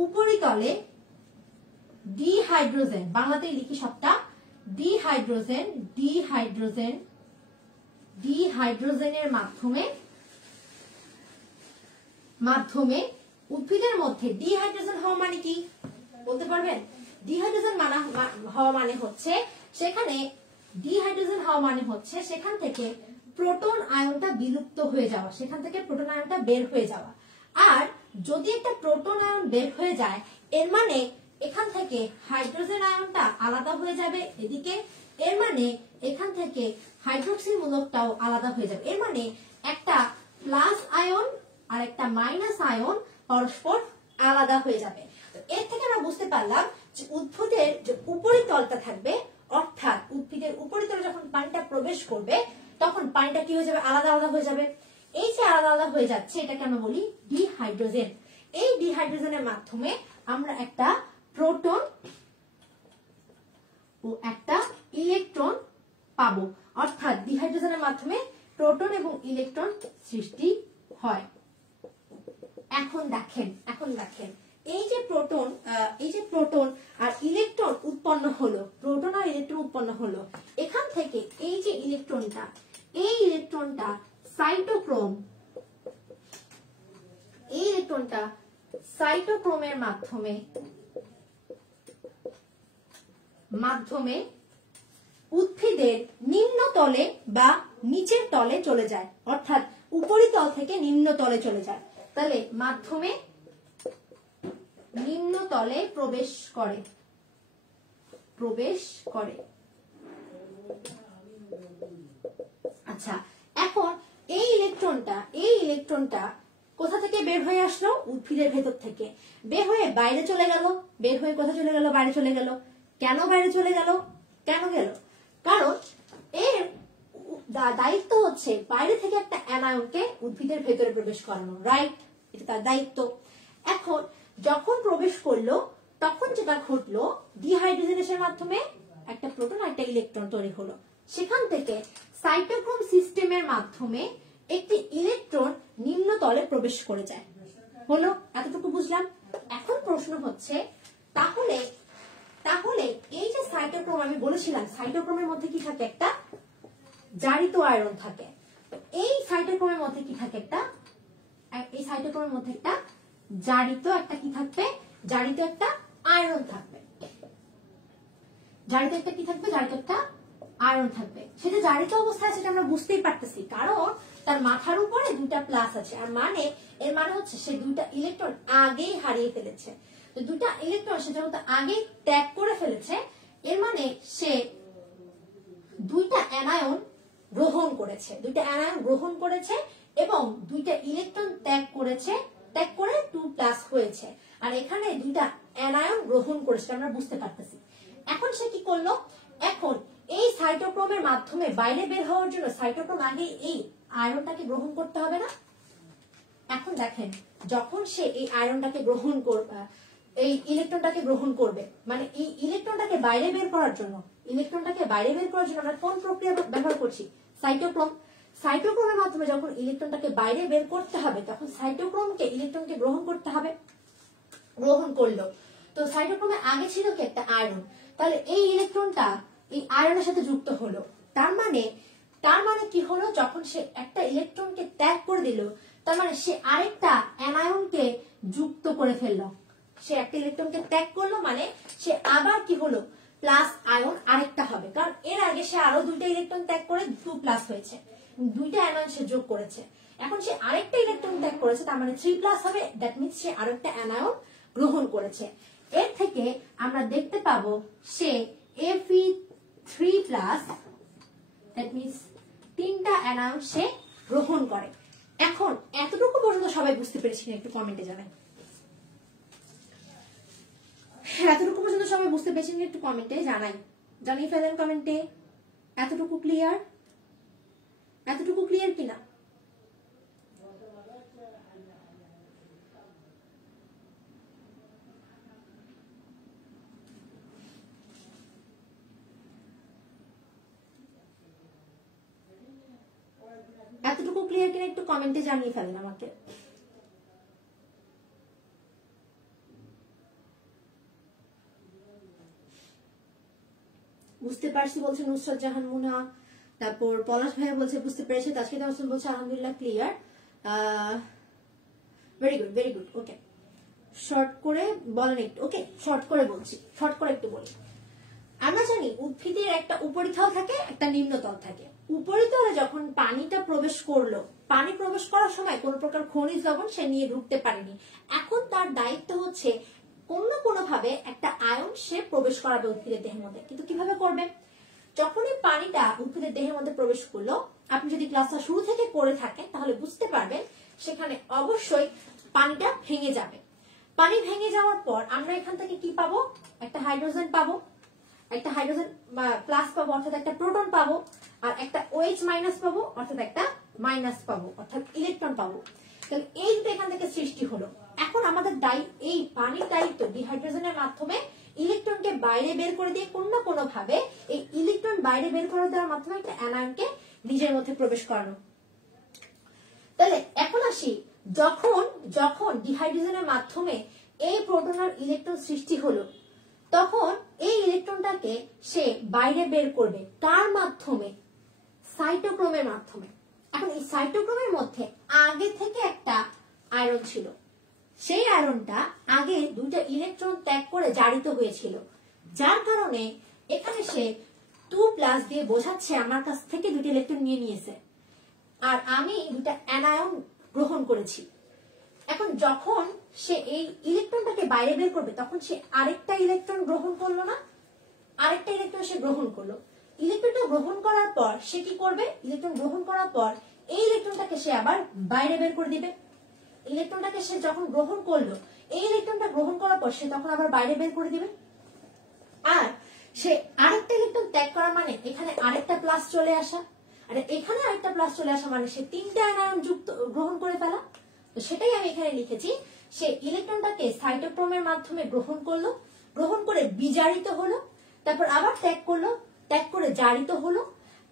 উপরিতলে ডিহাইড্রোজেন, বাংলাতেই লিখি সবটা, ডিহাইড্রোজেনের মাধ্যমে উদ্ভিদের মধ্যে ডিহাইড্রোজেন হওয়া মানে কি বলতে পারবেন? ডিহাইড্রোজেন হওয়া মানে হচ্ছে সেখান থেকে প্রোটন আয়নটা বিলুপ্ত হয়ে যাওয়া, সেখান থেকে প্রোটন আয়নটা বের হয়ে যাওয়া। আর যদি একটা প্রোটন আয়ন বের হয়ে যায়, এর মানে এখান থেকে হাইড্রোজেন আয়নটা আলাদা হয়ে যাবে এদিকে, এর মানে এখান থেকে হাইড্রোক্সি মূলকটাও আলাদা হয়ে যাবে। এর মানে একটা প্লাস আয়ন আর একটা মাইনাস আয়ন পরস্পর আলাদা হয়ে যাবে। এর থেকে আমরা বুঝতে পারলাম যে উদ্ভিদের যে উপরিতলটা থাকবে, অর্থাৎ উদ্ভিদের উপরিতলে যখন পানিটা প্রবেশ করবে তখন পানিটা কি হয়ে যাবে, আলাদা আলাদা হয়ে যাবে। এই যে আলাদা আলাদা হয়ে যাচ্ছে এটাকে আমরা বলি ডিহাইড্রোজেন। এই ডিহাইড্রোজেনের মাধ্যমে আমরা একটা প্রোটন ও একটা ইলেকট্রন পাবো, অর্থাৎ ডিহাইড্রোজেনের মাধ্যমে প্রোটন এবং ইলেকট্রন সৃষ্টি হয়। এখন দেখেন এই যে প্রোটন আর ইলেকট্রন উৎপন্ন হলো, এখান থেকে এই যে ইলেকট্রনটা সাইটোক্রোমের মাধ্যমে উদ্ভিদের নিম্ন তলে বা নিচের তলে চলে যায়, অর্থাৎ উপরিতল থেকে নিম্ন তলে চলে যায়। তাহলে মাধ্যমে নিম্ন তলে প্রবেশ করে। আচ্ছা, এখন এই ইলেকট্রনটা কোথা থেকে বের হয়ে আসলো? উদ্ভিদের ভেতর থেকে বের হয়ে বাইরে চলে গেল। বের হয়ে কোথা চলে গেল? বাইরে চলে গেল। কেন বাইরে চলে গেল? কেন গেল? কারণ এর দায়িত্ব হচ্ছে বাইরে থেকে একটা অ্যানায়নকে উদ্ভিদের ভেতরে প্রবেশ করানো, রাইট? এটা তার দায়িত্ব। এখন যখন প্রবেশ করলো তখন যেটা ঘটলো, ডিহাইড্রোজেনেশনের মাধ্যমে একটা প্রোটন আর একটা ইলেকট্রন তৈরি হলো। সেখান থেকে সাইটোক্রোম সিস্টেমের মাধ্যমে একটি ইলেকট্রন নিম্ন তলে প্রবেশ করে যায়। হলো, এতটুকু বুঝলাম। এখন প্রশ্ন হচ্ছে, তাহলে এই যে সাইটোক্রোম, আমি বলেছিলাম সাইটোক্রোমের মধ্যে কি থাকে? একটা জারিত আয়রন থাকে। এই সাইটোক্রোমের মধ্যে কি থাকে? একটা জারিত একটা আয়রন থাকবে। জারিত একটা আয়রন থাকবে। সেটা জারিত অবস্থায় সেটা আমরা বুঝতেই পারতেছি, কারণ তার মাথার উপরে দুটা প্লাস আছে। আর এর মানে হচ্ছে সে দুইটা ইলেকট্রন আগেই হারিয়ে ফেলেছে। তো দুটা ইলেকট্রন সে যখন আগে ত্যাগ করে ফেলেছে, এর মানে সে দুইটা অ্যানায়ন গ্রহণ করেছে এবং দুইটা ইলেকট্রন ত্যাগ করে 2+ হয়েছে। আর এখানে দুইটা অ্যানায়ন গ্রহণ করেছে, আমরা বুঝতে পারতেছি। এখন সে কি করলো? এখন এই সাইটোক্রোমের মাধ্যমে বাইরে বের হওয়ার জন্য সাইটোক্রোম আগে এই আয়রনটাকে গ্রহণ করতে হবে না? এখন দেখেন, যখন সে এই আয়রনটাকে এই ইলেকট্রনটাকে গ্রহণ করবে, মানে এই ইলেকট্রনটাকে বাইরে বের করার জন্য আমরা কোন প্রক্রিয়া ব্যবহার করছি? সাইটোক্রোমের মাধ্যমে যখন ইলেকট্রনটাকে বাইরে বের করতে হবে, তখন ইলেকট্রনকে গ্রহণ করতে হবে। গ্রহণ করলো। তো সাইটোক্রোমে আগে ছিল কি? একটা আয়রন। তাহলে এই ইলেকট্রনটা এই আয়রনের সাথে যুক্ত হলো। তার মানে কি হলো? যখন সে একটা ইলেকট্রনকে ত্যাগ করে দিল, তার মানে সে আরেকটা অ্যানায়নকে যুক্ত করে ফেললো। সে একটা ইলেকট্রনকে ত্যাগ করলো, মানে সে আবার কি হলো? প্লাস আয়ন আরেকটা হবে, কারণ এর আগে সে আরো দুইটা ইলেকট্রন ত্যাগ করে 2+ হয়েছে, দুইটা অ্যানায়ন সে যোগ করেছে। এখন সে আরেকটা ইলেকট্রন ত্যাগ করেছে, তার মানে 3+ হবে। দ্যাট মিন্স সে আরেকটা অ্যানায়ন গ্রহণ করেছে। এর থেকে আমরা দেখতে পাবো সে Fe3+, দ্যাট মিন্স 3টা অ্যানায়ন সে গ্রহণ করে। এখন এতটুকু পর্যন্ত সবাই বুঝতে পেরেছি না? একটু কমেন্টে জানাই। এতটুকু পর্যন্ত সবাই বুঝতে পেরেছি না? একটু কমেন্টে জানিয়ে ফেলেন কমেন্টে। এতটুকু ক্লিয়ার কিনা? এতটুকু ক্লিয়ার কিনা একটু কমেন্টে জানিয়ে ফেলেন আমাকে। বুঝতে পারছি বলছে নুসরাত জাহান মুনা। তারপর পলাশ ভাইয়া বলছে বুঝতে পেরেছে। তাসকিন হোসেন বলছে আলহামদুলিল্লাহ clear. Very good. Okay, short করে বলেন একটু। ওকে, শর্ট করে একটু বলি। আমরা জানি উদ্ভিদের একটা উপরিতল থাকে, একটা নিম্নতল থাকে। উপরিতলে যখন পানিটা প্রবেশ করলো, পানি প্রবেশ করার সময় কোন প্রকার খনিজ লবণ সে নিয়ে ঢুকতে পারেনি। এখন তার দায়িত্ব হচ্ছে কোনো ভাবে একটা আয়ন সে প্রবেশ করাবে উদ্ভিদের দেহের মধ্যে। কিন্তু কিভাবে করবে? যখনই পানিটা উদ্ভিদের দেহের মধ্যে প্রবেশ করলো, আপনি যদি ক্লাসটা শুরু থেকে করে থাকেন তাহলে বুঝতে পারবেন সেখানে অবশ্যই পানিটা ভেঙে যাবে। পানি ভেঙে যাওয়ার পর আমরা এখান থেকে কি পাবো? একটা হাইড্রোজেন প্লাস পাবো, অর্থাৎ একটা প্রোটন পাবো, আর একটা OH- পাবো, অর্থাৎ একটা মাইনাস পাবো, অর্থাৎ ইলেকট্রন পাবো। তাহলে এই দুটো এখান থেকে সৃষ্টি হলো। এখন আমাদের এই পানির দায়িত্ব ডিহাইড্রোজেনের মাধ্যমে ইলেকট্রনকে বাইরে বের করে দিয়ে কোনো ভাবে এই ইলেকট্রন বাইরে বের করে দেওয়ার মাধ্যমে একটা অ্যানায়নকে নিজের মধ্যে প্রবেশ করানো। তাহলে এখন আসি, যখন ডিহাইড্রোজেনের মাধ্যমে এই প্রোটন আর ইলেকট্রন সৃষ্টি হলো, তখন এই ইলেকট্রনটাকে সে বাইরে বের করবে কার মাধ্যমে? সাইটোক্রোমের মাধ্যমে। এখন এই সাইটোক্রোমের মধ্যে আগে থেকে একটা আয়রন ছিল, সেই আয়রনটা আগে দুইটা ইলেকট্রন ত্যাগ করে জারিত হয়েছিল, যার কারণে এখানে সে 2+ দিয়ে বোঝাচ্ছে আমার কাছ থেকে 2টা ইলেকট্রন নিয়ে নিয়েছে, আর আমি 2টা অ্যানায়ন গ্রহণ করেছি। এখন যখন সে এই ইলেকট্রনটাকে বাইরে বের করবে তখন সে আরেকটা ইলেকট্রন গ্রহণ করলো না, আরেকটা ইলেকট্রন সে গ্রহণ করলো। ইলেকট্রনটা গ্রহণ করার পর সে কি করবে, ইলেকট্রন গ্রহণ করার পর এই ইলেকট্রনটাকে সে আবার বাইরে বের করে দিবে। ইলেকট্রনটাকে সে যখন গ্রহণ করলো, এই ইলেকট্রনটা গ্রহণ করার পর সে তখন আবার বাইরে বের করে দিবে। আর সে আরেকটা ইলেকট্রন ত্যাগ করা মানে এখানে আরেকটা প্লাস চলে আসা, আর এখানে আরেকটা প্লাস চলে আসা মানে সে 3টা অ্যানায়ন যুক্ত গ্রহণ করে ফেলা। তো সেটাই আমি এখানে লিখেছি, সে ইলেকট্রনটাকে সাইটোক্রোমের মাধ্যমে গ্রহণ করলো, গ্রহণ করে বিজারিত হলো, তারপর আবার ত্যাগ করলো, ত্যাগ করে জারিত হলো,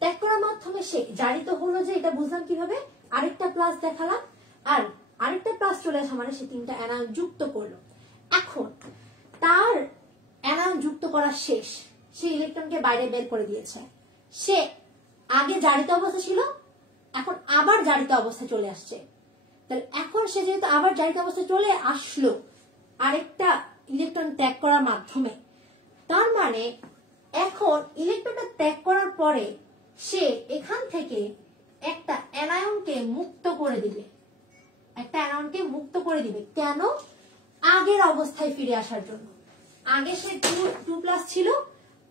ত্যাগ করার মাধ্যমে সে জারিত হলো, যে এটা বুঝলাম কিভাবে, আরেকটা প্লাস দেখালাম, আর আরেকটা প্লাস চলে আসা মানে সে 3টা অ্যানায়ন যুক্ত করলো। এখন তার অ্যানায়ন যুক্ত করা শেষ, সে ইলেকট্রনকে বাইরে বের করে দিয়েছে। সে আগে জারিত অবস্থা ছিল, এখন আবার জারিত অবস্থায় চলে আসছে। তাহলে এখন সে যেহেতু আবার জারিত অবস্থায় চলে আসলো আরেকটা ইলেকট্রন ত্যাগ করার মাধ্যমে, তার মানে এখন ইলেকট্রনটা ত্যাগ করার পরে সে এখান থেকে একটা অ্যানায়নকে মুক্ত করে দিবে, একটা অ্যানায়নকে মুক্ত করে দিবে। কেন? আগের অবস্থায় ফিরে আসার জন্য। আগে সে 2+ ছিল,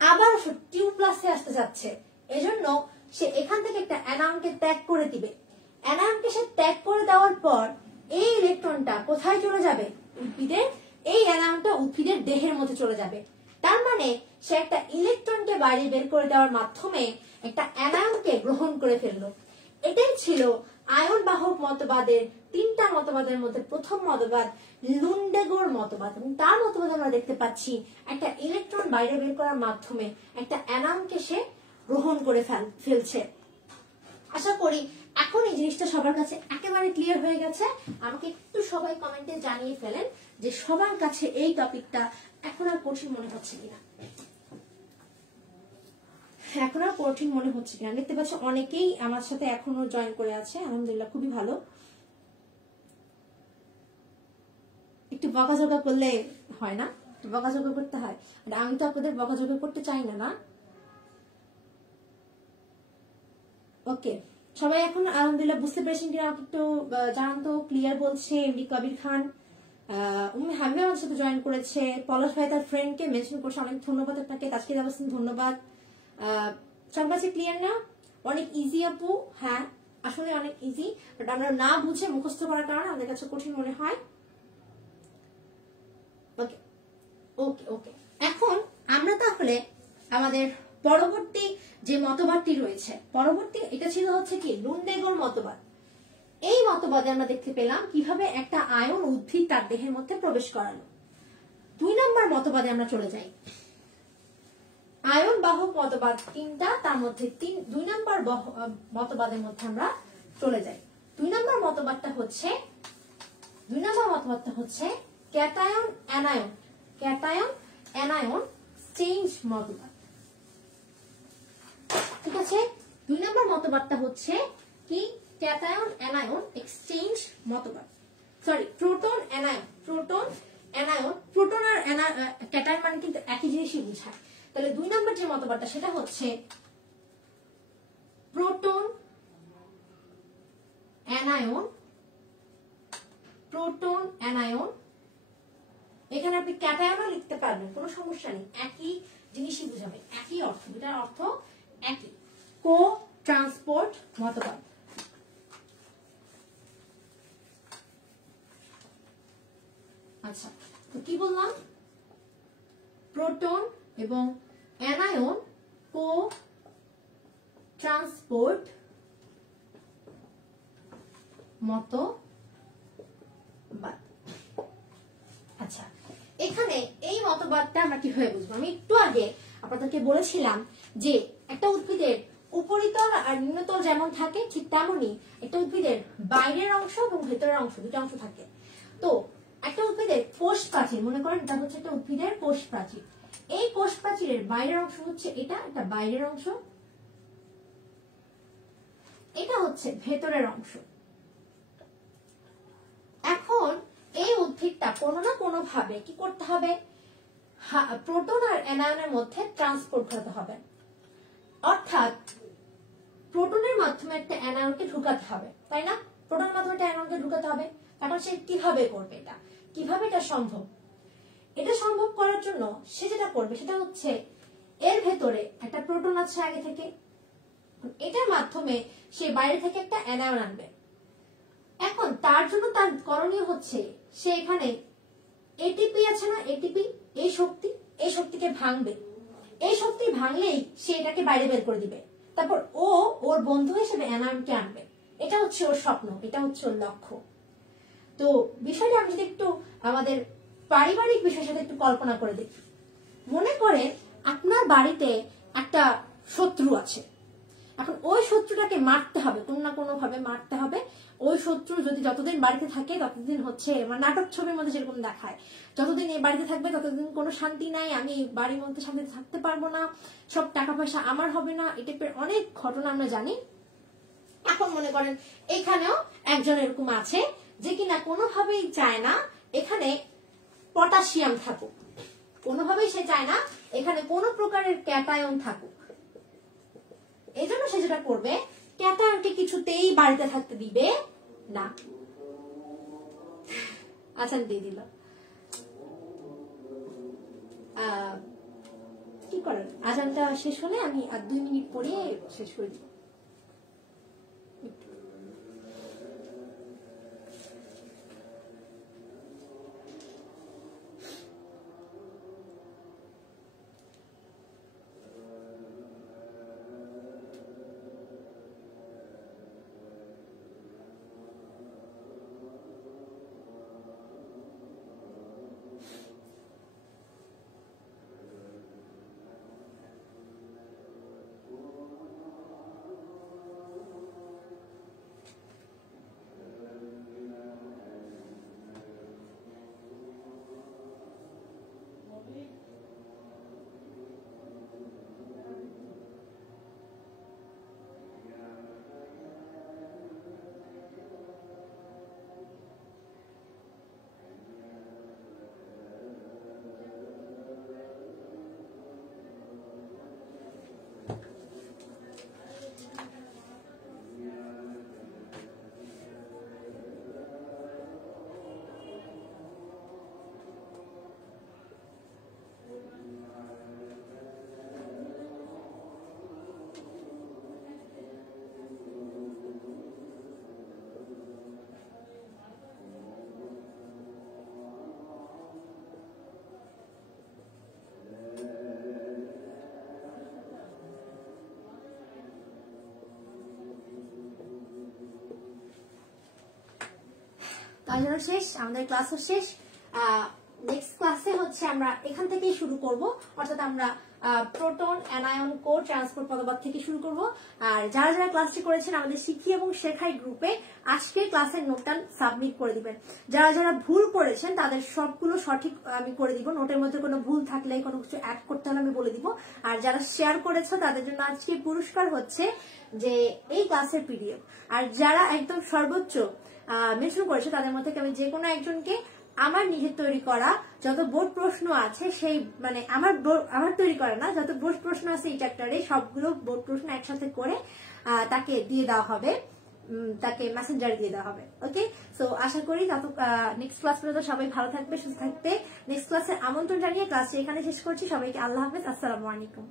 আবার 2+ আসতে যাচ্ছে, এজন্য সে এখান থেকে একটা অ্যানায়নকে ত্যাগ করে দিবে। অ্যানায়নকে সে ত্যাগ করে দেওয়ার পর এই ইলেকট্রনটা কোথায় চলে যাবে, উদ্ভিদের, এই অ্যানায়নটা উদ্ভিদের দেহের মধ্যে চলে যাবে। তার মানে সে একটা ইলেকট্রনকে বাইরে বের করে দেওয়ার মাধ্যমে একটা অ্যানায়নকে গ্রহণ করে ফেললো। এটাই ছিল আয়ন বাহক মতবাদের 3টা মতবাদের মধ্যে প্রথম মতবাদ, লুন্ডেগোর মতবাদ। এবং তার মতবাদ আমরা দেখতে পাচ্ছি একটা ইলেকট্রন বাইরে বের করার মাধ্যমে একটা অ্যানায়নকে সে গ্রহণ করে ফেলছে। আশা করি এখন এই জিনিসটা সবার কাছে একেবারে ক্লিয়ার হয়ে গেছে। আমাকে একটু সবাই কমেন্টে জানিয়ে ফেলেন যে সবার কাছে এই টপিকটা এখন আর কঠিন মনে হচ্ছে কিনা, এখন আর কঠিন মনে হচ্ছে কিনা। দেখতে পাচ্ছি অনেকেই আমার সাথে এখনো জয়েন করে আছে, আলহামদুলিল্লাহ, খুবই ভালো। একটু বকাঝকা করলে হয় না, একটু বকাঝকা করতে হয়, আমি তো আপনাদের বকাঝকা করতে চাই না, না? ওকে, সবাই এখন আলহামদুলিল্লাহ বুঝতে পেরেছেন কিনা আমাকে একটু জানান তো। ক্লিয়ার বলছে এমডি কবির খান, উম্মে হাবিবা আমার সাথে জয়েন করেছে, পলাশ ভাই তার ফ্রেন্ডকে মেনশন করছে, অনেক ধন্যবাদ আপনাকে, তাজকির আবাসিন ধন্যবাদ। সব কাছে ক্লিয়ার না? অনেক ইজি আপু, হ্যাঁ আসলে অনেক ইজি, বাট আমরা না বুঝে মুখস্থ করার কারণে আমাদের কাছে কঠিন মনে হয়। ওকে ওকে ওকে, এখন আমরা তাহলে আমাদের পরবর্তী যে মতবাদটি রয়েছে, পরবর্তী এটা ছিল হচ্ছে কি লুন্ডেগোর মতবাদ। এই মতবাদে আমরা দেখতে পেলাম কিভাবে একটা আয়ন উদ্ভিদ তার দেহের মধ্যে প্রবেশ করালো। 2 নম্বর মতবাদে আমরা চলে যাই। আয়ন বাহক মতবাদ 3টা, তার মধ্যে 2 নম্বর মতবাদের মধ্যে আমরা চলে যাই। 2 নম্বর মতবাদটা হচ্ছে cation anion, cation anion change মতবাদ। ঠিক আছে, 2 নম্বর মতবাদটা হচ্ছে কি ক্যাটায়ন অ্যানায়ন এক্সচেঞ্জ মতবাদ। Sorry, proton anion, proton anion, proton আর ক্যাটায়ন মানে কিন্তু একই জিনিসই বোঝায়। তাহলে 2 নম্বর যে মতবাদটা সেটা হচ্ছে প্রোটন অ্যানায়ন, প্রোটন অ্যানায়ন। এখানে আপনি ক্যাটায়নও লিখতে পারবেন, কোনো সমস্যা নেই, একই জিনিসই বোঝাবে, একই অর্থ, দুটার অর্থ একই। কো ট্রান্সপোর্ট মতবাদ। আচ্ছা, তো কি বললাম? প্রোটন এবং অ্যানায়ন কো ট্রান্সপোর্ট মতবাদ। আচ্ছা, এখানে এই মতবাদটা আমরা কিভাবে বুঝবো? আমি একটু আগে আপনাদেরকে বলেছিলাম যে একটা উদ্ভিদের উপরিতল আর নিম্নতল যেমন থাকে ঠিক তেমনি একটা উদ্ভিদের বাইরের অংশ এবং ভেতরের অংশ, দুটো অংশ থাকে। তো একটা উদ্ভিদের কোষ প্রাচীর, মনে করেন এটা হচ্ছে একটা উদ্ভিদের কোষ প্রাচীর। এই কোষ প্রাচীরের বাইরের অংশ হচ্ছে এটা বাইরের অংশ, এটা হচ্ছে ভেতরের অংশ। এখন এই উদ্ভিদটা কোনো না কোনো ভাবে কি করতে হবে? প্রোটন আর অ্যানায়নের মধ্যে ট্রান্সপোর্ট করতে হবে। অর্থাৎ প্রোটনের মাধ্যমে একটা অ্যানায়নকে ঢুকাতে হবে, তাই না? প্রোটনের মাধ্যমে একটা অ্যানায়নকে ঢুকাতে হবে। এখন সে কিভাবে করবে এটা, কিভাবে এটা সম্ভব? এটা সম্ভব করার জন্য সে যেটা করবে সেটা হচ্ছে এর ভেতরে একটা প্রোটন আছে আগে থেকে, এটার মাধ্যমে সে বাইরে থেকে একটা অ্যানায়ন আনবে। এখন তার জন্য তার করণীয় হচ্ছে সে এখানে এটিপি আছে না, এটিপি, এই শক্তিকে ভাঙবে। এই শক্তি ভাঙলেই সে এটাকে বাইরে বের করে দিবে। তারপর ও ওর বন্ধু হিসেবে অ্যানায়নকে আনবে। এটা হচ্ছে ওর স্বপ্ন, এটা হচ্ছে ওর লক্ষ্য। তো বিষয়টা আমি যদি একটু আমাদের পারিবারিক বিষয়ের সাথে একটু কল্পনা করে দেখি। মনে করেন আপনার বাড়িতে একটা শত্রু আছে। এখন ওই শত্রুটাকে মারতে হবে, কোনো না কোনো ভাবে মারতে হবে। ওই শত্রু যদি যতদিন বাড়িতে থাকে ততদিন হচ্ছে, মানে নাটক ছবির মধ্যে যেরকম দেখায়, যতদিন এই বাড়িতে থাকবে ততদিন কোনো শান্তি নাই, আমি বাড়ির মধ্যে শান্তিতে থাকতে পারবো না, সব টাকা পয়সা আমার হবে না, এই টাইপের অনেক ঘটনা আমরা জানি। এখন মনে করেন এখানেও একজন এরকম আছে যে কিনা কোনোভাবেই চায় না এখানে পটাশিয়াম থাকুক, কোনোভাবেই সে চায় না এখানে কোনো প্রকারের ক্যাটায়ন থাকুক। এই জন্য সে যেটা করবে, ক্যাটায়নকে কিছুতেই বাড়িতে থাকতে দিবে না। আচ্ছা দিয়ে দিল, কি করেন আজানটা শেষ হলে আমি আর 2 মিনিট পরে শেষ করে দিব। আলোচনা শেষ, আমাদের ক্লাসও শেষ। নেক্সট ক্লাসে হচ্ছে আমরা এখান থেকেই শুরু করব, অর্থাৎ আমরা প্রোটন অ্যানায়ন কোর ট্রান্সপোর্ট পদবাদ থেকে শুরু করব। আর যারা যারা ক্লাসটি করেছেন আমাদের শিখি এবং শেখাই গ্রুপে আজকে ক্লাসের নোটটা সাবমিট করে দিবেন। যারা যারা ভুল করেছেন তাদের সবগুলো সঠিক আমি করে দিব, নোটের মধ্যে কোনো ভুল থাকলে কোনো কিছু অ্যাড করতে হলে আমি বলে দিব। আর যারা শেয়ার করেছো তাদের জন্য আজকে পুরস্কার হচ্ছে যে এই ক্লাসের পিডিএফ। আর যারা একদম সর্বোচ্চ মেনশন করেছে তাদের মধ্যে আমি যে কোনো একজনকে আমার নিজের তৈরি করা যত বোর্ড প্রশ্ন আছে সেই, মানে আমার তৈরি করা না, যত বোর্ড প্রশ্ন আছে এই চ্যাপ্টারে সবগুলো বোর্ড প্রশ্ন একসাথে করে তাকে দিয়ে দেওয়া হবে, তাকে মেসেঞ্জারে দিয়ে দেওয়া হবে। ওকে, সো আশা করি তত নেক্সট ক্লাস পর্যন্ত সবাই ভালো থাকবে, সুস্থ থাকতে। নেক্সট ক্লাসে আমন্ত্রণ জানিয়ে ক্লাসটি এখানে শেষ করছি। সবাইকে আল্লাহ হাফেজ, আসসালামু আলাইকুম।